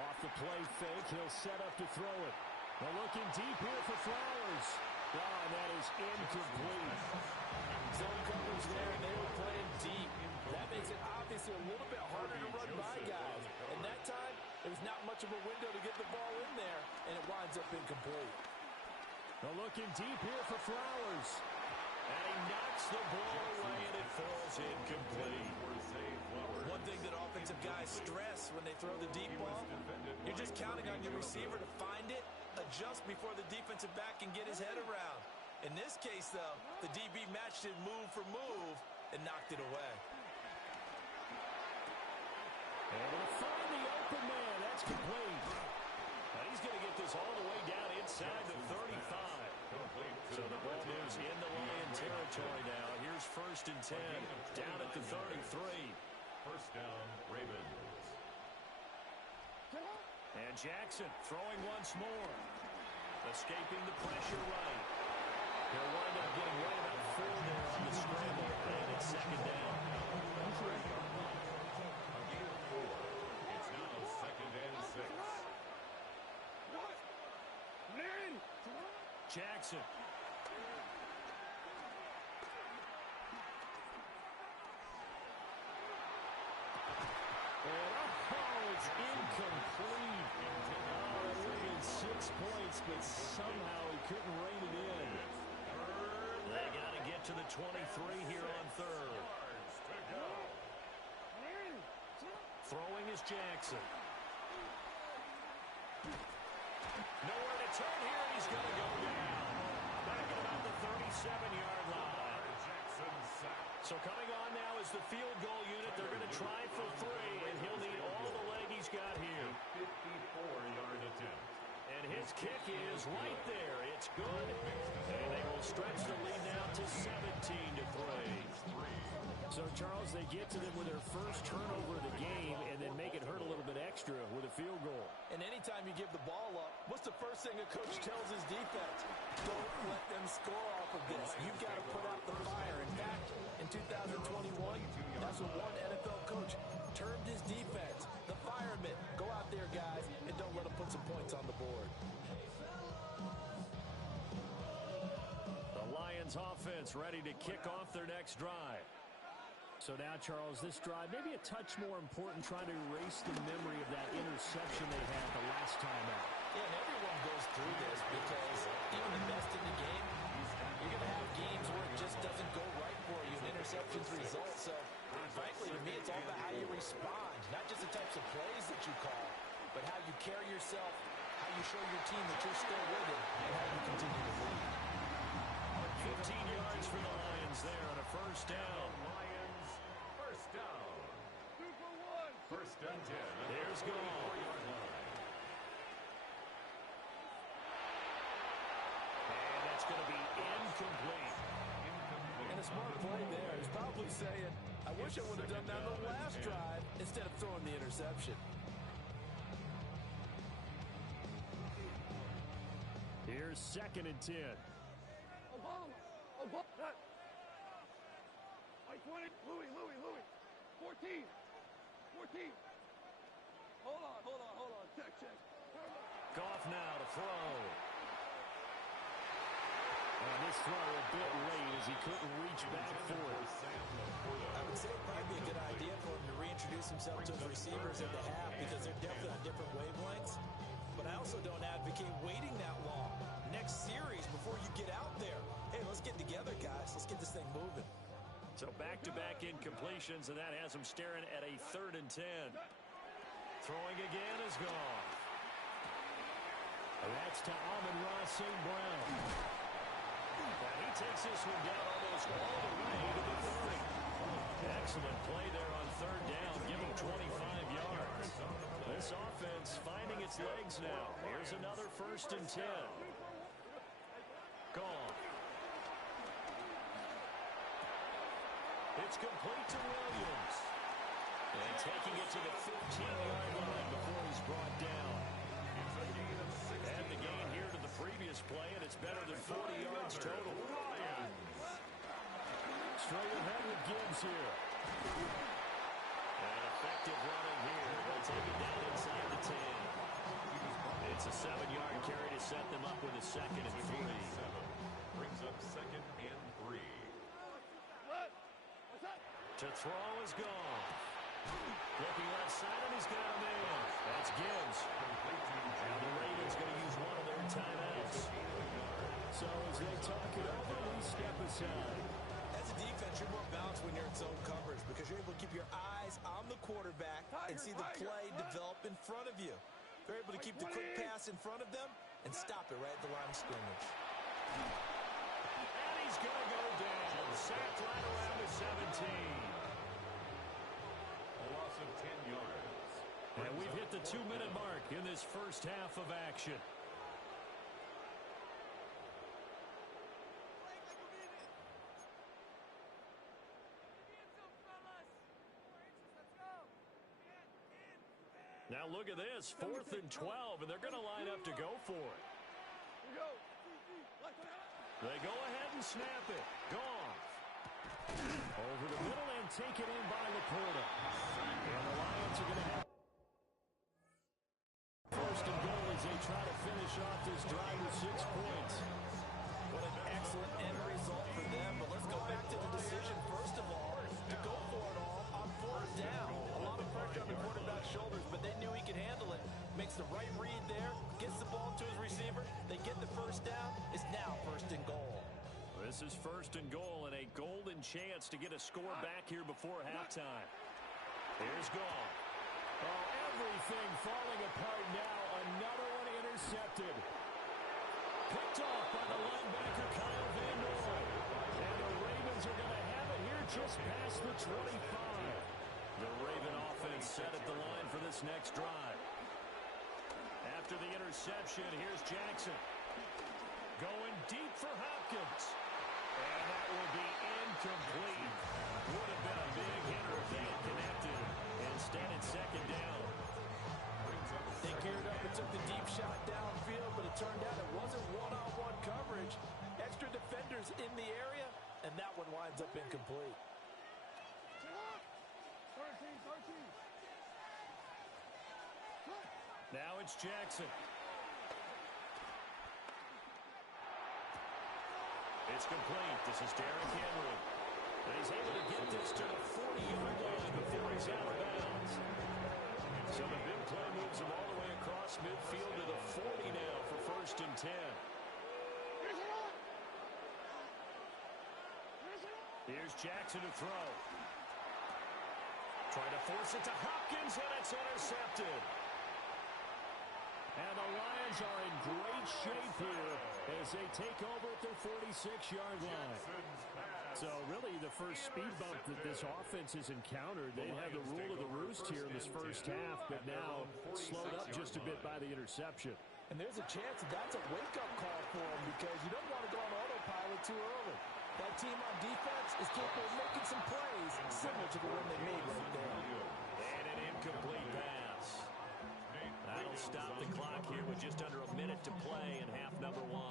Off the play fake, he'll set up to throw it. They're looking deep here for Flowers. Oh, and that is incomplete. Zone coverage there, and they were playing deep. That makes it obviously a little bit harder to run by guys. And that time, there was not much of a window to get the ball in there, and it winds up incomplete. They're looking deep here for Flowers. And he knocks the ball away, and it falls incomplete. One thing that offensive guys stress when they throw the deep ball, you're just counting on your receiver to find it, adjust before the defensive back can get his head around. In this case, though, the DB matched it move for move and knocked it away. Able to find the open man. That's complete. Now he's going to get this all the way down inside the 35. So the ball moves into Lion territory now. Here's 1st and 10, down at the 33. First down, Ravens. And Jackson throwing once more. Escaping the pressure right. He'll wind up getting right about 4 there on the scramble. And it's 2nd down. It's now 2nd and 6. Jackson. It's incomplete. Oh, it 6 points, but somehow he couldn't rein it in. They got to get to the 23 here on 3rd. Throwing is Jackson. Nowhere to turn here, and he's going to go down. Back at about the 37-yard line. So coming on now is the field goal unit. They're going to try for 3, and he'll need all the leg he's got here. 54-yard attempt. And his kick is right there. It's good, and they will stretch the lead now to 17-3. So, Charles, they get to them with their first turnover of the game and then make it hurt a little bit extra with a field goal. And anytime you give the ball up, what's the first thing a coach tells his defense? Don't let them score off of this. You've got to put out the fire. In fact, in 2021, that's what one NFL coach termed his defense, the firemen. Go out there, guys, and don't let them put some points on the board. The Lions offense ready to kick off their next drive. So now, Charles, this drive maybe a touch more important, trying to erase the memory of that interception they had the last time out. Yeah, and everyone goes through this because even the best in the game, you're going to have games where it just doesn't go right for you and interceptions result. So, frankly, to me, it's all about how you respond, not just the types of plays that you call, but how you carry yourself, how you show your team that you're still with it, and how you continue to lead. 15 yards for the Lions there on a first down. Lions, first down. 2 for 1. First and 10. There's Goff. And that's going to be incomplete. And a smart play there. He's probably saying, I wish I would have done that on the last drive instead of throwing the interception. Here's 2nd and 10. Obama. 20. Louis. 14. Hold on. Check. Goff now to throw. And this throw a bit late as he couldn't reach back for it. I would say it might be a good idea for him to reintroduce himself to his receivers in the half because they're definitely on different wavelengths. But but I also don't advocate waiting that long. Next series before you get out there. Hey, let's get together, guys. Let's get this thing moving. So back-to-back incompletions, and that has him staring at a 3rd and 10. Throwing again is gone. And that's to Amon-Ra St. Brown. And he takes this one down almost all the way to the 30. Excellent play there on 3rd down. Give him 25 yards. This offense finding its legs now. Here's another 1st and 10. Gone. It's complete to Williams. And taking it to the 15-yard line before he's brought down. And the gain here to the previous play, and it's better than 40 yards total. Straight ahead with Gibbs here. And effective running here. They'll take it down inside the 10. It's a 7-yard carry to set them up with a 2nd and 3. Brings up 2nd and 3. To throw is gone. Looking left side, and he's got a man. That's Gibbs. And the Ravens going to use one of their timeouts. So as they talk it over, we step aside. As a defense, you're more balanced when you're in zone coverage because you're able to keep your eyes on the quarterback and see the play develop in front of you. They're able to keep the quick pass in front of them and stop it right at the line of scrimmage. And he's going to go down. Sacked right around the 17. A loss of 10 yards. And we've hit the 2-minute mark in this first half of action. Now look at this, 4th and 12, and they're going to line up to go for it. They go ahead and snap it. Goff. Over the middle and taken in by Laporta. And the Lions are going to have 1st and goal as they try to finish off this drive with 6 points. What an excellent end result for them. But let's go back to the decision, first of all, to go for it all on 4th down. A lot of pressure on the quarterback's shoulders, but they knew he could handle it. Makes the right read there, gets the ball to his receiver. They get the 1st down. It's now 1st and goal. This is 1st and goal and a golden chance to get a score back here before halftime. Here's Goff. Oh, everything falling apart now. Another one intercepted. Picked off by the linebacker Kyle Van Noy. And the Ravens are going to have it here just past the 25. The Raven offense set at the line for this next drive. After the interception, here's Jackson. Going deep for Hopkins. And that will be incomplete. Would have been a big hitter if they had connected. Instead, it's 2nd down. They geared up and took the deep shot downfield, but it turned out it wasn't one-on-one coverage. Extra defenders in the area, and that one winds up incomplete. Now it's Jackson. It's complete. This is Derrick Henry. And he's able to get this to the 40-yard line before he's out of bounds. So the big play moves him all the way across midfield to the 40 now for 1st and 10. Here's Jackson to throw. Trying to force it to Hopkins, and it's intercepted. And the Lions are in great shape here as they take over at their 46-yard line. So really the first speed bump that this offense has encountered, they had the rule of the roost here in this first half, but now slowed up just a bit by the interception. And there's a chance that that's a wake-up call for them because you don't want to go on autopilot too early. That team on defense is capable of making some plays similar to the one they made right there. And an incomplete pass. That'll stop the clock here with just under a minute to play in half number 1.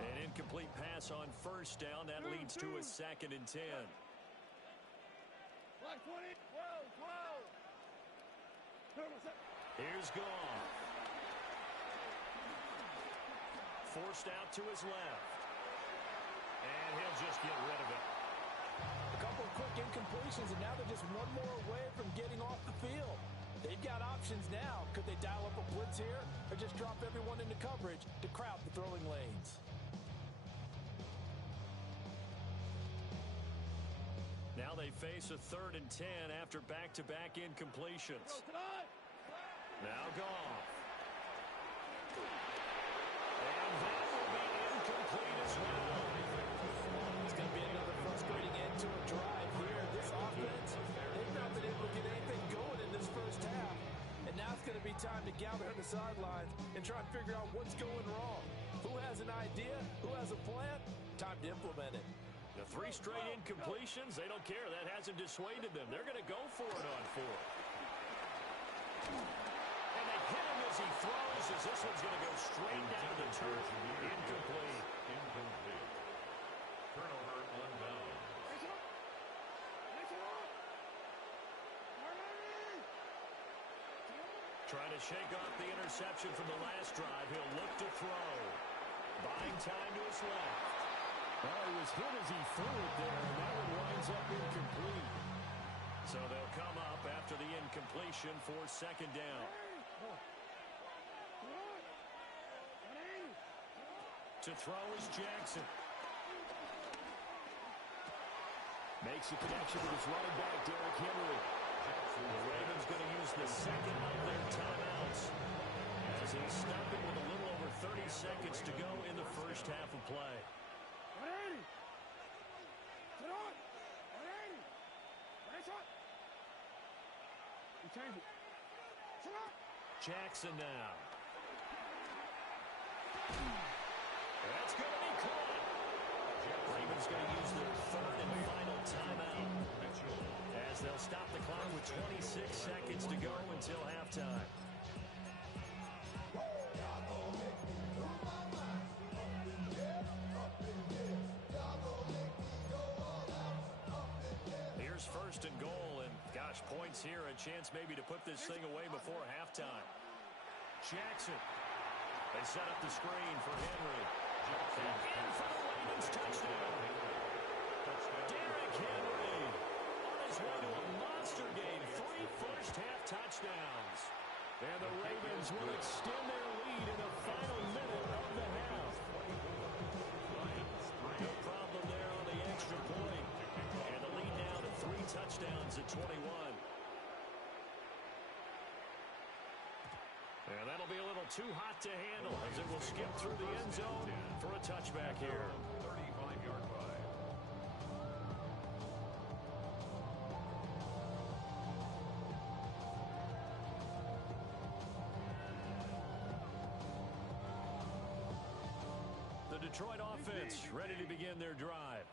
An incomplete pass on 1st down. That leads to a 2nd and 10. Here's Goff. Forced out to his left. just get rid of it. A couple of quick incompletions, and now they're just one more away from getting off the field. They've got options now. Could they dial up a blitz here or just drop everyone into coverage to crowd the throwing lanes? Now they face a 3rd and 10 after back-to-back incompletions. Now Goff. And that will be incomplete as well. It's going to be another frustrating end to a drive here. This offense, they've not been able to get anything going in this first half. And now it's going to be time to gather on the sidelines and try and figure out what's going wrong. Who has an idea? Who has a plan? Time to implement it. The 3 straight incompletions, they don't care. That hasn't dissuaded them. They're going to go for it on 4th. And they hit him as he throws, as this one's going to go straight down to the turf. Incomplete. Incomplete. Turnover on down. Trying to shake off the interception from the last drive. He'll look to throw. Buying time to his left. Well, he was hit as he threw it there, and that one winds up incomplete. So they'll come up after the incompletion for 2nd down. To throw is Jackson. Makes a connection with his running back, Derrick Henry. The Ravens going to use the 2nd of their timeouts as they stop it with a little over 30 seconds to go in the first half of play. Jackson now. That's going to be caught. Ravens going to use their 3rd and final timeout as they'll stop the clock with 26 seconds to go until halftime. Here's 1st and goal, and gosh, points here, a chance maybe to put this thing away before halftime. Jackson. They set up the screen for Henry. And in for the Ravens touchdown. Derrick Henry on his way to a monster game. 3 first-half touchdowns. And the Ravens will extend their lead in the final minute of the half. No problem there on the extra point. And the lead now to 3 touchdowns at 21. And that'll be a little too hot to handle as it will skip through the end zone for a touchback here. 35-yard line. The Detroit offense ready to begin their drive.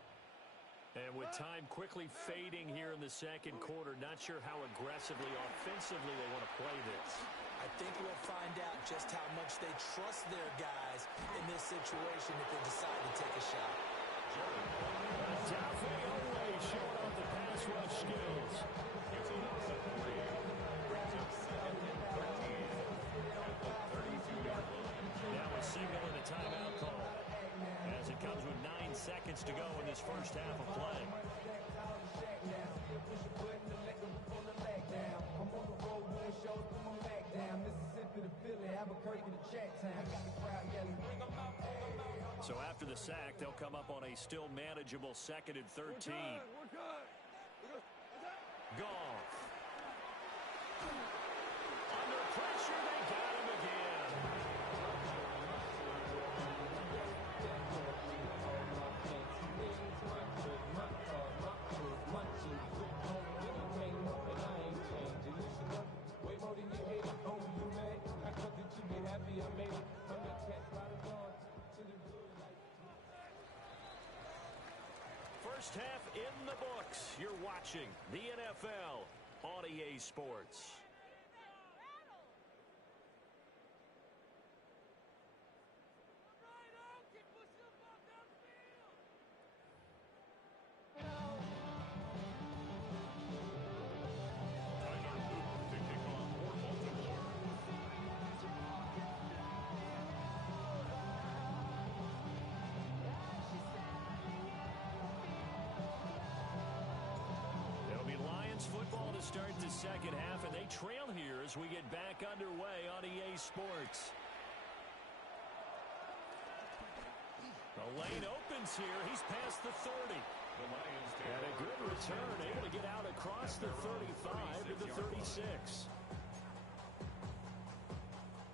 And with time quickly fading here in the 2nd quarter, not sure how aggressively, offensively they want to play this. I think we'll find out just how much they trust their guys in this situation if they decide to take a shot. Dafe Oweh showing off the pass rush skills. Now a signal and a timeout call as it comes with 9 seconds to go in this first half of play. So after the sack, they'll come up on a still manageable 2nd and 13. Goff. Under pressure, they got him again. First half in the books. You're watching the NFL on EA Sports. start the second half, and they trail here as we get back underway on EA Sports. The lane opens here. He's past the 30. And a good return, able to get out across the 35 to the 36.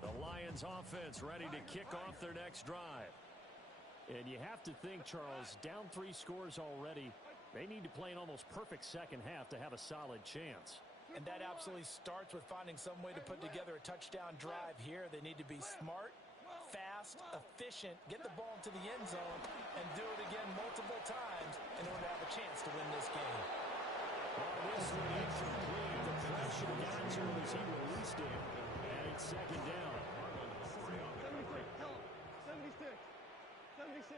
The Lions offense ready to kick off their next drive. And you have to think, Charles, down 3 scores already, they need to play an almost perfect second half to have a solid chance. And that absolutely starts with finding some way to put together a touchdown drive here. They need to be smart, fast, efficient, get the ball into the end zone, and do it again multiple times in order to have a chance to win this game. Well, this one incomplete. The pressure got to him as he released it. And it's second down. 76. 76.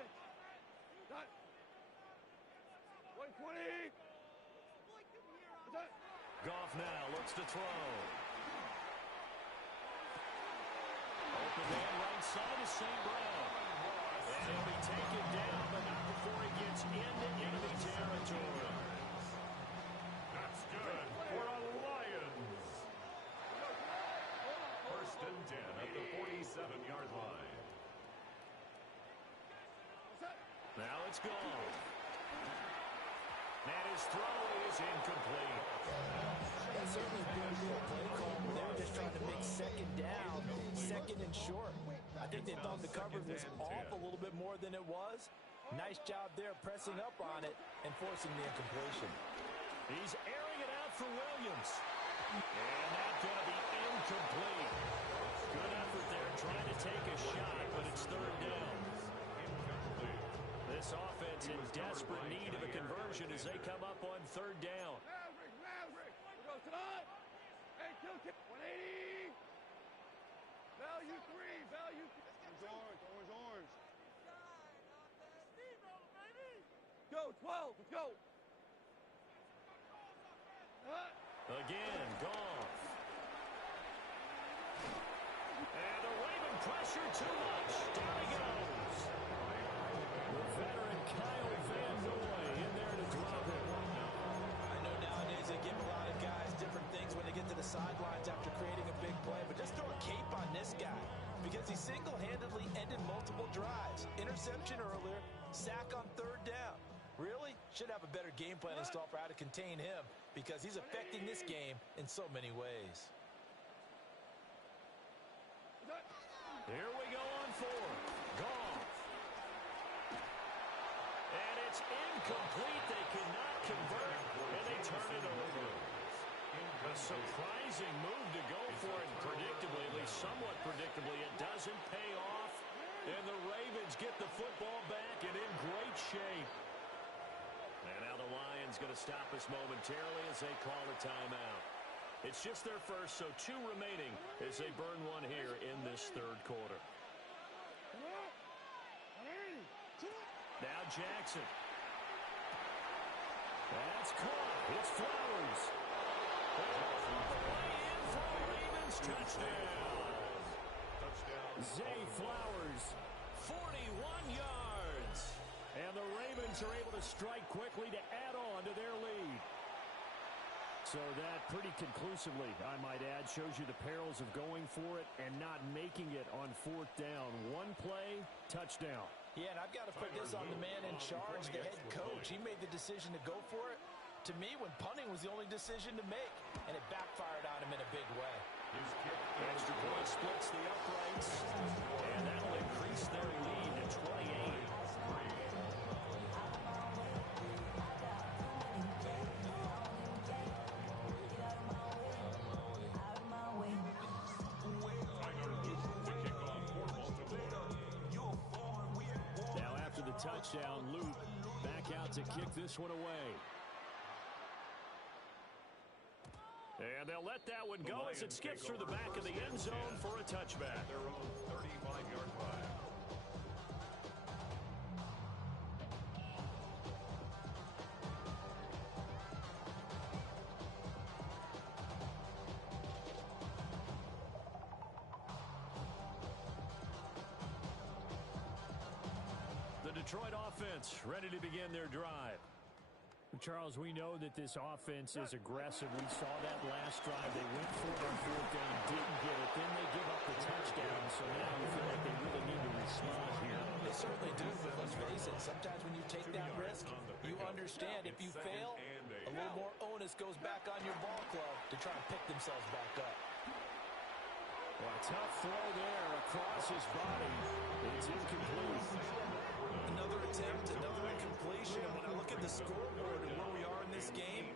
Done. 120. Goff now looks to throw. Open man right side of St. Brown. And he'll be taken down, but not before he gets into enemy territory. That's good for a Lions. First and 10 at the 47-yard line. Now it's gone. And his throw is incomplete. That's certainly been a good play call. They're just trying to make second down, second and short. I think they thought the coverage was off a little bit more than it was. Nice job there pressing up on it and forcing the incompletion. He's airing it out for Williams. And that's going to be incomplete. Good effort there trying to take a shot, but it's third down. This offense in desperate need of a conversion as they come up on third down. Maverick. We go tonight. Hey, kill 180. Value 3. Value 3. Orange. Go, 12. Let's go. Again, Goff. And the Raven pressure too much. Down he goes. The veteran Kyle Van Noy in there to drop it. I know nowadays they give a lot of guys different things when they get to the sidelines after creating a big play, but just throw a cape on this guy because he single-handedly ended multiple drives. Interception earlier, sack on third down. Really? Should have a better game plan installed for how to contain him because he's affecting this game in so many ways. Here we go on fourth. Goff. And it's incomplete. They cannot convert, and they turn it over. A surprising move to go for it, predictably, at least somewhat predictably. It doesn't pay off, and the Ravens get the football back and in great shape. And now the Lions going to stop us momentarily as they call a timeout. It's just their first, so 2 remaining as they burn one here in this third quarter. Now Jackson. That's caught. It's Flowers. All the way in for a Ravens touchdown. Zay Flowers, 41 yards. And the Ravens are able to strike quickly to add on to their lead. So that pretty conclusively, I might add, shows you the perils of going for it and not making it on fourth down. One play, touchdown. Yeah, and I've got to put this on the man in charge, the head coach. He made the decision to go for it. To me, when punting was the only decision to make, and it backfired on him in a big way. Extra point splits the uprights, and that'll increase their lead to 28. Touchdown, Luke back out to kick this one away. And they'll let that one go as it skips through the back of the end zone for a touchback. Their own 35-yard line. The Detroit offense ready to begin their drive. Charles, we know that this offense is aggressive. We saw that last drive. They went for it on fourth down, didn't get it. Then they give up the touchdown. So now we feel like they really need to respond here. They certainly do, but let's face it, sometimes when you take that risk, you understand if you fail, a little more onus goes back on your ball club to try and pick themselves back up. Well, a tough throw there across his body. It's incomplete. Another attempt, another incompletion. And when I look at the scoreboard and where we are in this game,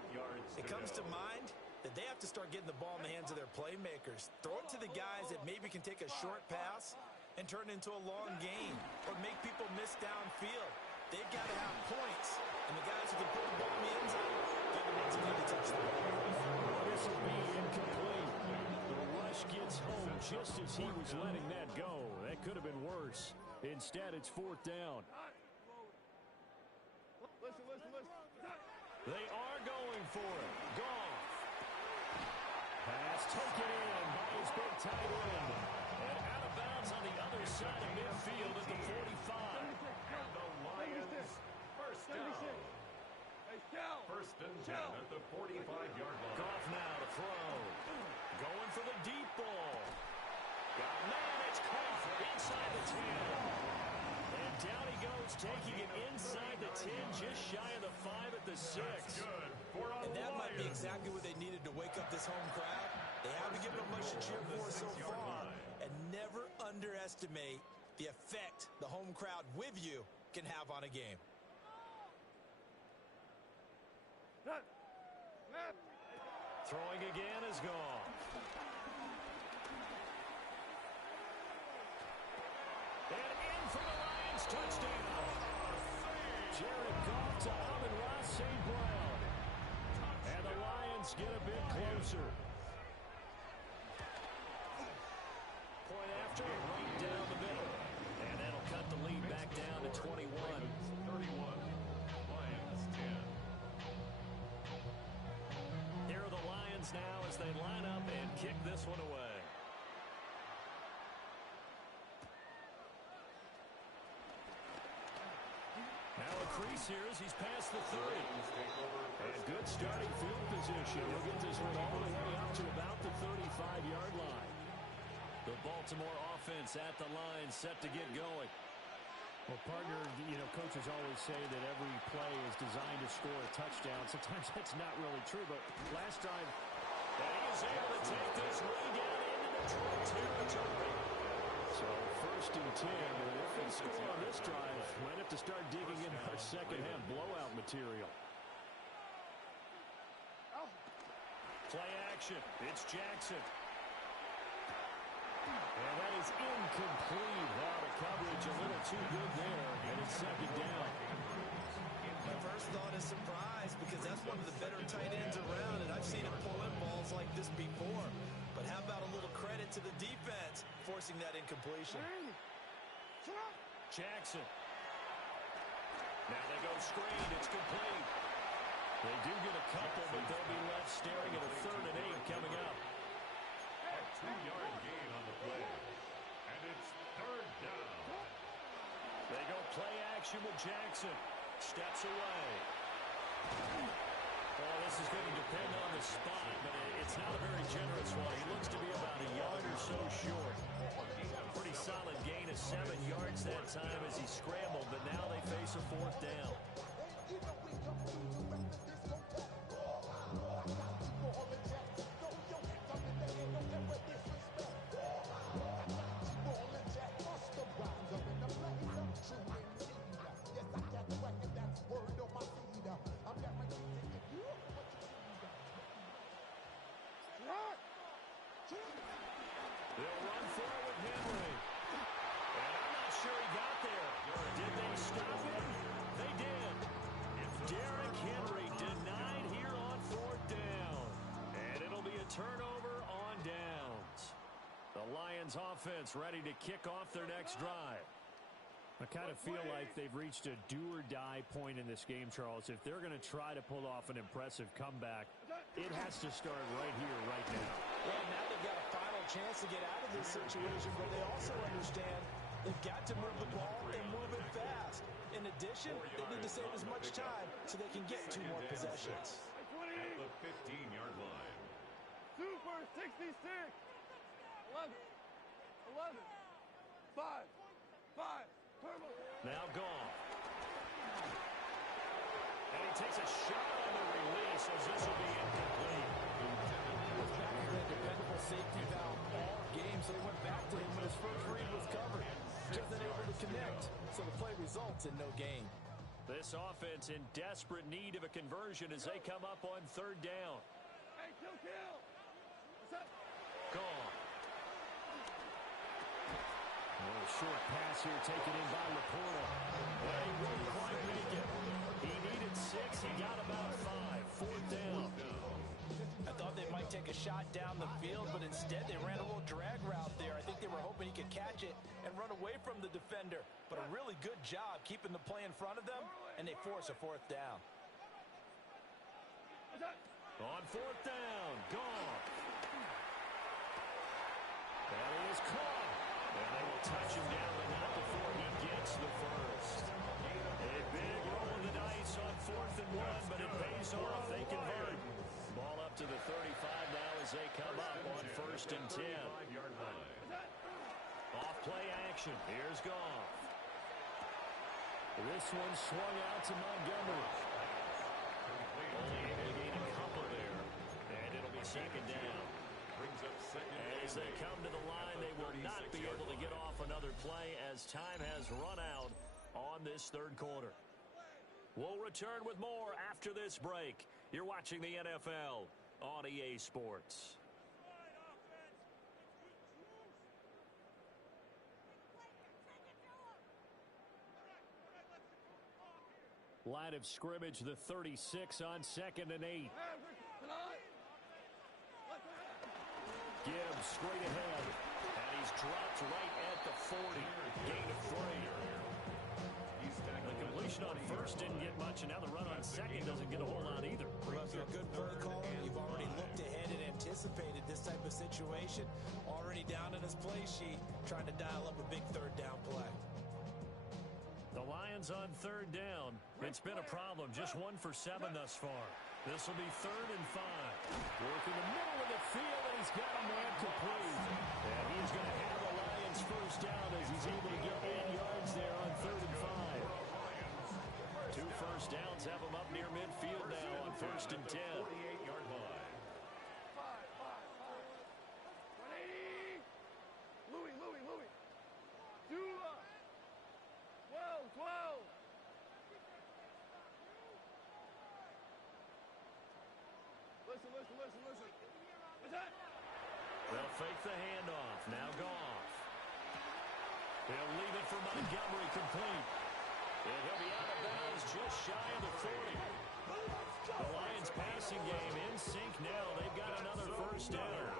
it comes to mind that they have to start getting the ball in the hands of their playmakers. Throw it to the guys that maybe can take a short pass and turn it into a long gain or make people miss downfield. They've got to have points. And the guys who can put the ball in the end zone, they're the ones who need to touch the ball. This will be incomplete. The rush gets home just as he was letting that go. That could have been worse. Instead, it's fourth down. Listen. They are going for it. Goff. Pass taken in by his big tight end. And out of bounds on the other side of midfield at the 45. And the Lions first down. First and 10 at the 45-yard line. Goff now to throw. Going for the deep ball. Got man, it's Goff inside the 10. And down he goes, taking it inside the 10, just shy of the 5 at the 6. That's good for our And that Lions. might be exactly what they needed to wake up this home crowd. They haven't given them much to cheer for so far. And never underestimate the effect the home crowd with you can have on a game. Throwing again is gone. And in for the Lions touchdown. Jared Goff to Amon-Ra St. Brown. And the Lions get a bit closer. Point after, right down the middle. And that'll cut the lead back down to 21. 31, Lions 10. Here are the Lions now as they line up and kick this one away. Now a crease here as he's past the 30. And good starting field position. He'll get this one all the way up to about the 35-yard line. The Baltimore offense at the line, set to get going. Well, partner, you know, coaches always say that every play is designed to score a touchdown. Sometimes that's not really true, but last drive, and he is able to take this way down into the Detroit territory. So first and 10, and if they score on this drive, might have to start digging in our second-half blowout material. Play action. It's Jackson. And that is incomplete. Wow, the coverage a little too good there, and it's second down. My first thought is surprise because that's one of the better tight ends around, and I've seen him pull in balls like this before. But how about a little credit to the defense forcing that incompletion? Jackson. Now they go screen. It's complete. They do get a couple, but they'll be left staring at a 3rd and 8 coming up. A 2-yard gain on the play. And it's 3rd down. They go play action with Jackson. Steps away. Well, this is going to depend on the spot, but it's not a very generous one. He looks to be about a yard or so short. Pretty solid gain of 7 yards that time as he scrambled, but now they face a 4th down. They'll run for it with Henry. And I'm not sure he got there. Did they stop him? They did. Derrick Henry denied here on 4th down. And it'll be a turnover on downs. The Lions offense ready to kick off their next drive. I kind of feel like they've reached a do-or-die point in this game, Charles. If they're going to try to pull off an impressive comeback, it has to start right here, right now. Well, now they've got a final chance to get out of this situation, but they also understand they've got to move the ball and move it fast. In addition, they need to save as much time so they can get 2 more possessions. At the 15-yard line. Super 66. 11. 11. 5. 5. Turbo. Now gone. And he takes a shot on the release as this will be incomplete. Was back to that dependable safety valve all game, so they went back to him when his first read was covered. Just unable to connect, so the play results in no gain. This offense in desperate need of a conversion as they come up on 3rd down. Hey, kill. What's up? Gone. A short pass here taken in by Laporta. Well, he wouldn't quite make it. He needed 6. He got about 5. 4th down. I thought they might take a shot down the field, but instead they ran a little drag route there. I think they were hoping he could catch it and run away from the defender. But a really good job keeping the play in front of them, and they force a 4th down. On 4th down, gone. And he is caught. And they will touch him down, but not before he gets the first. A big roll of the dice on 4th and 1, but it pays off. They convert. Ball up to the 35 now as they come up on 1st and 10. Off play action. Here's Goff. This one swung out to Montgomery. Only able to gain a couple there. And it'll be 2nd down. As they come to the line, they will not be able to get off another play as time has run out on this 3rd quarter. We'll return with more after this break. You're watching the NFL on EA Sports. Line of scrimmage, the 36 on 2nd and 8. Gibbs straight ahead, and he's dropped right at the 40. Gain of 3. The completion on 1st didn't get much, and now the run on 2nd doesn't get a whole lot either. Well, if you're a good play caller, you've already looked ahead and anticipated this type of situation. Already down in his play sheet, trying to dial up a big 3rd down play. The Lions on 3rd down. It's been a problem. Just 1 for 7 thus far. This will be 3rd and 5. Working the middle of the field, and he's got a man complete. And he's going to have the Lions first down as he's able to get 8 yards there on 3rd and 5. 2 first downs have him up near midfield now on 1st and 10. 48-yard line. 180. Louis. Dula. 12. Listen. What's that? They'll fake the handoff. Now Goff. He'll leave it for Montgomery complete. And he'll be out of bounds just shy of the 40. The Lions passing game in sync now. They've got another first down.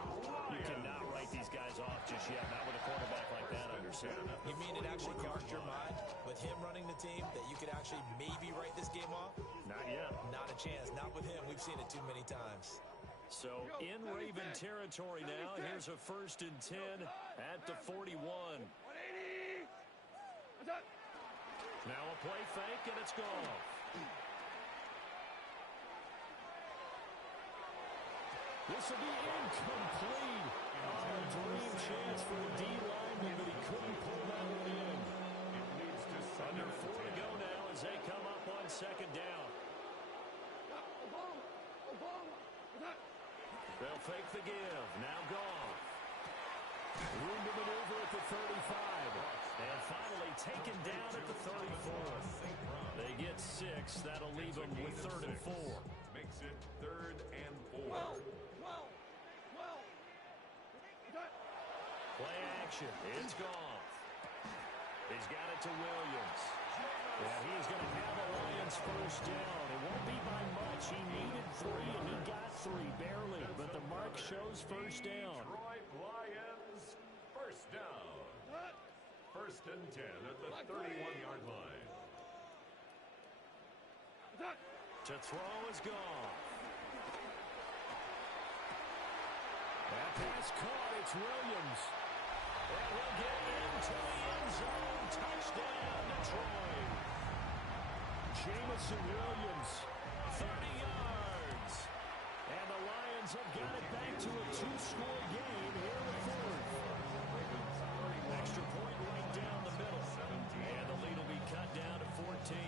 You cannot write these guys off just yet. Not with a quarterback like that under center. You mean it actually crossed your mind with him running the team that you could actually maybe write this game off? Not yet. Not a chance. Not with him. We've seen it too many times. So in Raven territory now. Here's a 1st and 10 at the 41. 180. What's that? Now a play fake, and it's gone. This will be incomplete. A dream chance for a D lineman, but he couldn't pull that one in. Under 4 to go now as they come up on 2nd down. They'll fake the give. Now Goff. Room to maneuver at the 35. And finally taken down at the 34. They get 6. That'll leave them with 3rd and 4. Makes it 3rd and 4. Play action. It's Goff. He's got it to Williams. And he's going to have the Lions first down. It won't be by much. He needed 3, and he got 3, barely. But the mark shows first down. Detroit Lions, first down. 1st and 10 at the 31-yard line. To throw is Goff. That pass caught. It's Williams. And he'll get into the end zone. Touchdown, Detroit. Jameis Jackson Williams, 30 yards. And the Lions have got it back to a two-score game here in the fourth. Extra point right down the middle. And the lead will be cut down to 14.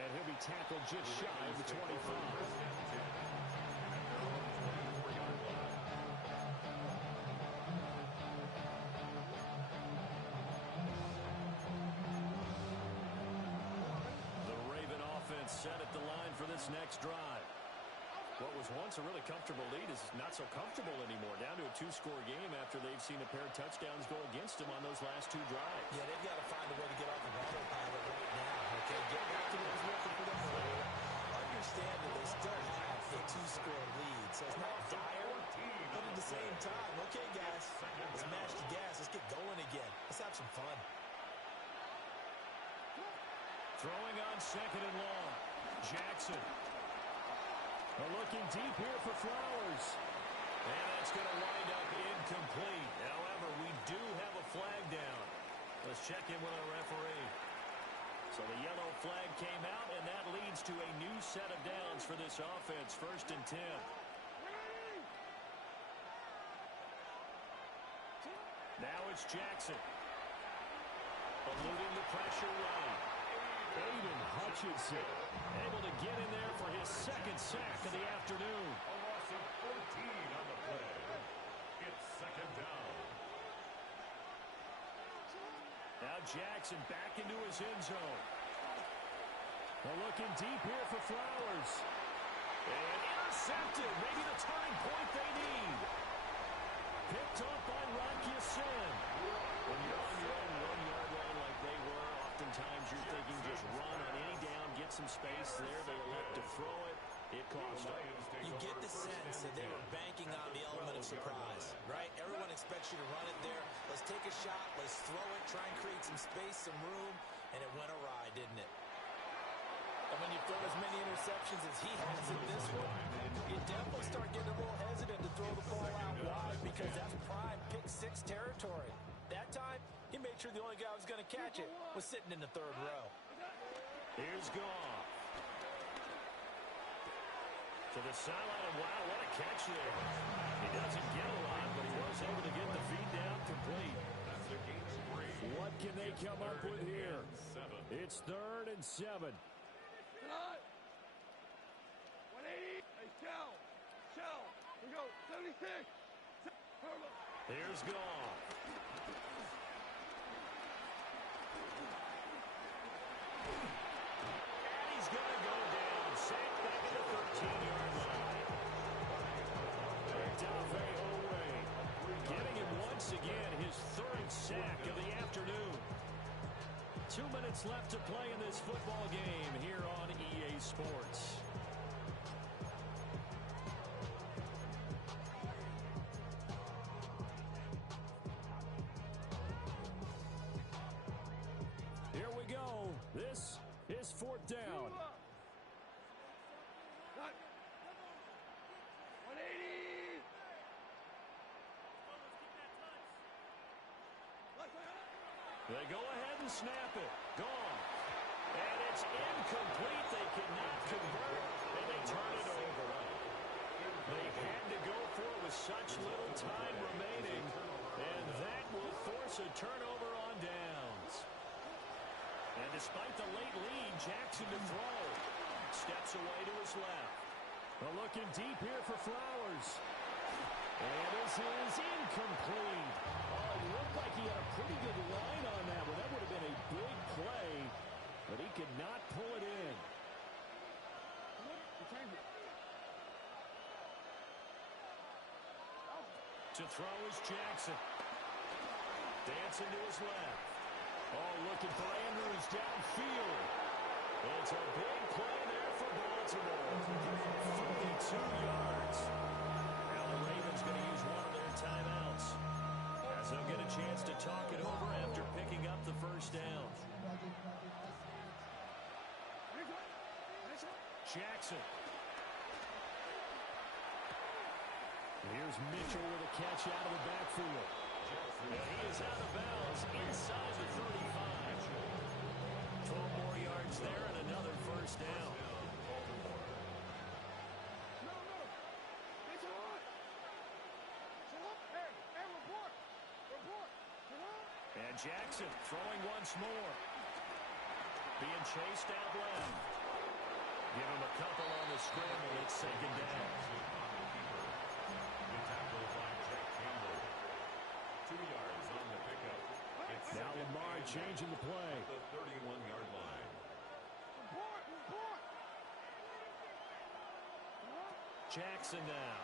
And he'll be tackled just shy of the 25. Set at the line for this next drive. What was once a really comfortable lead is not so comfortable anymore. Down to a two-score game after they've seen a pair of touchdowns go against them on those last two drives. Yeah, they've got to find a way to get off of autopilot right now. Okay, get back to what was working for them earlier. Understand that they still have a two-score lead, so it's not dire, but at the same time, okay, guys, let's mash the gas. Let's get going again. Let's have some fun. Throwing on second and long. Jackson. Looking deep here for Flowers. And that's going to wind up incomplete. However, we do have a flag down. Let's check in with our referee. So the yellow flag came out, and that leads to a new set of downs for this offense. 1st and 10. Now it's Jackson. Eluding the pressure right. Aiden Hutchinson able to get in there for his second sack of the afternoon. A loss of 14 on the play. It's 2nd down. Now Jackson back into his end zone. Looking deep here for Flowers. And intercepted. Maybe the turning point they need. Picked off by Rocky Sin. When you're on your own 1-yard line like they were, oftentimes you're thinking just run on any down, get some space there. They elect to throw it. It cost them. You get the sense that they were banking on the element of surprise, right? Everyone expects you to run it there. Let's take a shot. Let's throw it. Try and create some space, some room. And it went awry, didn't it? And when you throw as many interceptions as he has in this one, you definitely start getting a little hesitant to throw the ball out wide because that's prime pick-6 territory. That time, he made sure the only guy who was going to catch it was sitting in the 3rd row. Here's Goff. To the sideline, and wow, what a catch there. He doesn't get a lot, but he was able to get the feed down complete. What can they come up with here? It's 3rd and 7. 180. Hey, Shell. We go. 76. Here's Goff. And he's going to go down. Sacked back at the 13-yard line. Dafe Owe. Getting him once again his 3rd sack of the afternoon. 2 minutes left to play in this football game here on EA Sports. Here we go. This is 4th down. 180. They go ahead and snap it. Gone. And it's incomplete. They cannot convert, and they turn it over. They had to go for it with such little time remaining, and that will force a turnover on downs. And despite the late lead, Jackson to throw. Steps away to his left. Looking deep here for Flowers. And this is incomplete. Oh, it looked like he had a pretty good line on that one. That would have been a big play, but he could not pull it in. To throw is Jackson. Dancing to his left. Oh, looking for Andrews downfield. It's a big play there for Baltimore. 32 yards. Now the Ravens going to use one of their timeouts, as they'll get a chance to talk it over after picking up the 1st down. Jackson. Here's Mitchell with a catch out of the backfield. And he is out of bounds inside the 35. 12 more yards there and another first down. And Jackson throwing once more. Being chased out left. Give him a couple on the scramble. It's second down. Now Lamar changing the play. The 31-yard line. Jackson now.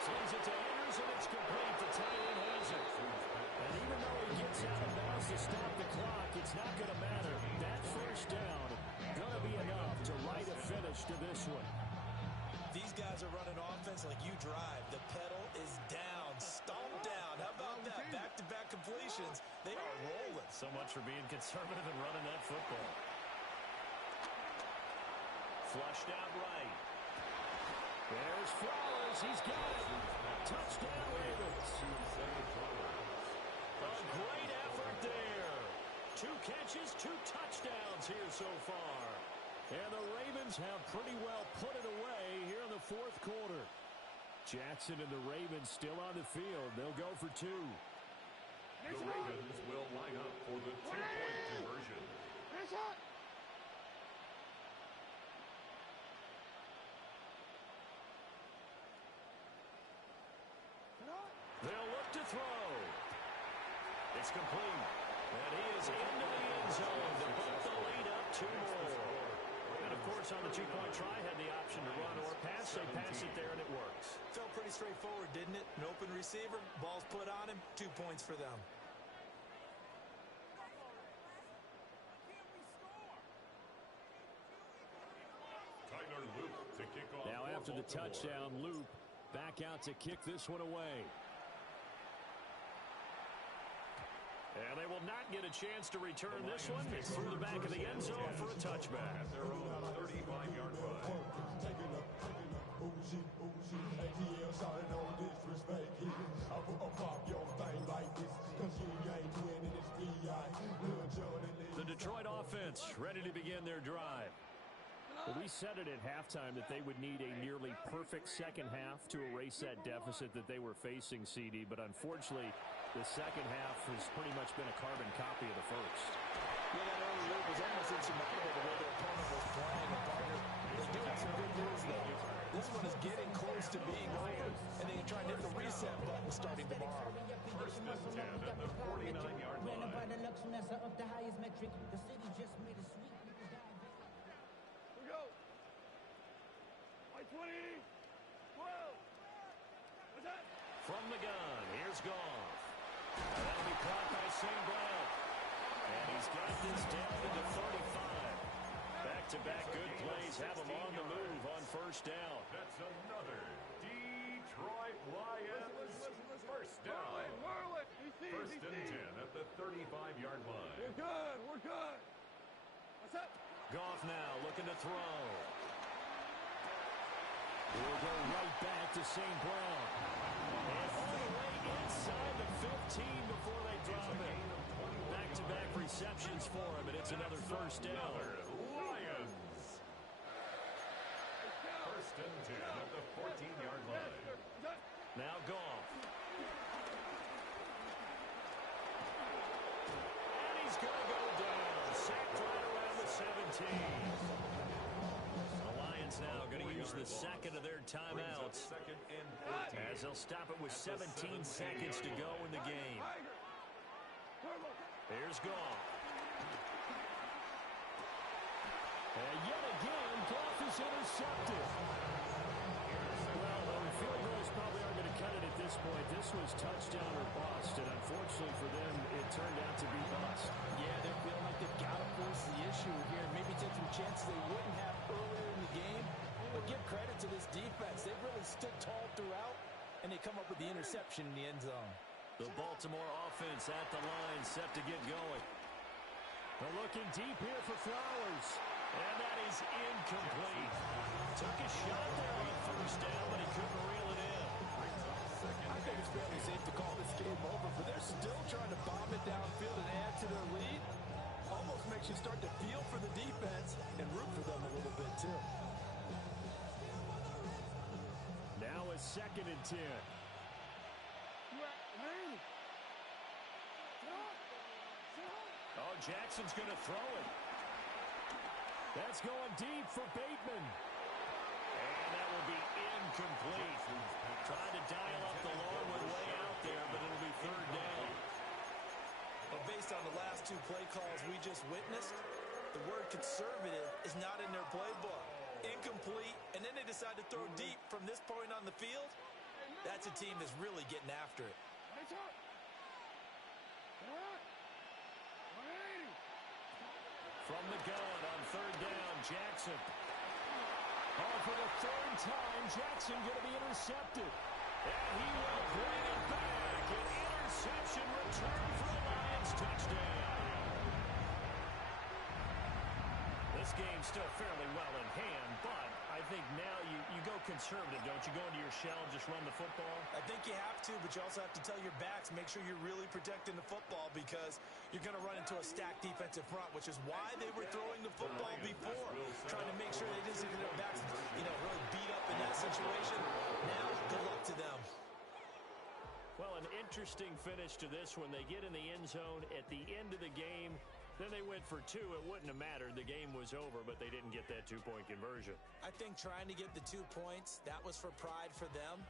Sends it to Andrews, and it's complete. The tight end has it. And even though he gets out of bounds to stop the clock, it's not going to matter. That first down going to be enough to write a finish to this one. These guys are running offense like you drive. The pedal is down, stomped down. How about that? Back-to-back completions. They are rolling. So much for being conservative and running that football. Flushed out right. There's Flowers. He's got it. Touchdown, Ravens. A great effort there. 2 catches, 2 touchdowns here so far. And the Ravens have pretty well put it away here in the fourth quarter. Jackson and the Ravens still on the field. They'll go for 2. The Ravens will line up for the 2-point conversion. They'll look to throw. It's complete. And he is into the end zone to bump the lead up 2 more. And, of course, on the 2-point try, had the option to run or pass. They pass it there, and it works. Felt pretty straightforward, didn't it? An open receiver, ball's put on him, 2 points for them. To kick off. Now after the touchdown, Loop back out to kick this one away. And they will not get a chance to return this one. It's through the back of the end zone for a touchback. At their own 35-yard line. The Detroit offense ready to begin their drive. Well, we said it at halftime that they would need a nearly perfect second half to erase that deficit that they were facing, CD. But unfortunately, the second half has pretty much been a carbon copy of the first. Yeah, that early lead was almost insurmountable the way their opponent was playing. And partner, they do have some good news, though. This one is getting close to being over, and they can try to hit the reset button starting tomorrow. First and 10 at the 49-yard line. From the gun, here's Goff. That'll be caught by St. Brown. And he's got this down to the 35. Back-to-back good plays have him on the move on first down. That's another Detroit Lions first down. First and 10 at the 35-yard line. We're good. What's up? Goff now looking to throw. We'll go right back to St. Brown. And all the way inside the 15 before they drop it. Back-to-back receptions for him, and it's another first down. Lions. First and 10 at the 14-yard line. Now Goff. And he's going to go down. Sacked right around the 17. The Lions now going to use the second of their timeouts as they'll stop it with 17 seconds to go in the game. Here's Goff. And yet again, Goff is intercepted. Well, the field goals probably aren't going to cut it at this point. This was touchdown or bust, and unfortunately for them, it turned out to be bust. Yeah, they're feeling like they've got to force the issue here. Maybe take some chances they wouldn't have earlier in the game. But give credit to this defense. They've really stood tall throughout, and they come up with the interception in the end zone. The Baltimore offense at the line, set to get going. They're looking deep here for Flowers. And that is incomplete. Took a shot there on first down, but he couldn't reel it in. I think it's fairly safe to call this game over, but they're still trying to bomb it downfield and add to their lead. Almost makes you start to feel for the defense and root for them a little bit, too. Now a 2nd and 10. Oh, Jackson's going to throw it. That's going deep for Bateman. And that will be incomplete. Trying to dial up the long one way out there, but it'll be 3rd down. But based on the last 2 play calls we just witnessed, the word conservative is not in their playbook. Incomplete, and then they decide to throw deep from this point on the field. That's a team that's really getting after it. From the gun on 3rd down, Jackson. Oh, for the 3rd time, Jackson going to be intercepted. And he will bring it back. An interception return for the Lions. Touchdown. This game's still fairly well in hand, but I think now you go conservative, don't you? Go into your shell and just run the football? I think you have to, but you also have to tell your backs, make sure you're really protecting the football because you're going to run into a stacked defensive front, which is why they were throwing the football before, trying to make sure they didn't see their backs, really beat up in that situation. Now, good luck to them. Well, an interesting finish to this when they get in the end zone at the end of the game. Then they went for 2. It wouldn't have mattered. The game was over, but they didn't get that 2-point conversion. I think trying to get the 2 points, that was for pride for them.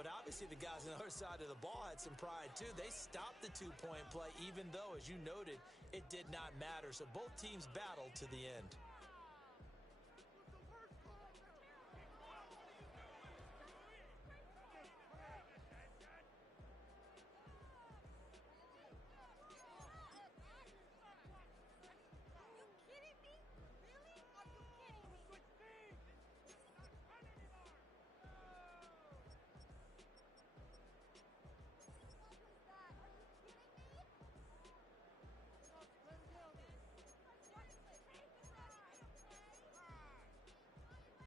But obviously the guys on the other side of the ball had some pride too. They stopped the 2-point play, even though, as you noted, it did not matter. So both teams battled to the end.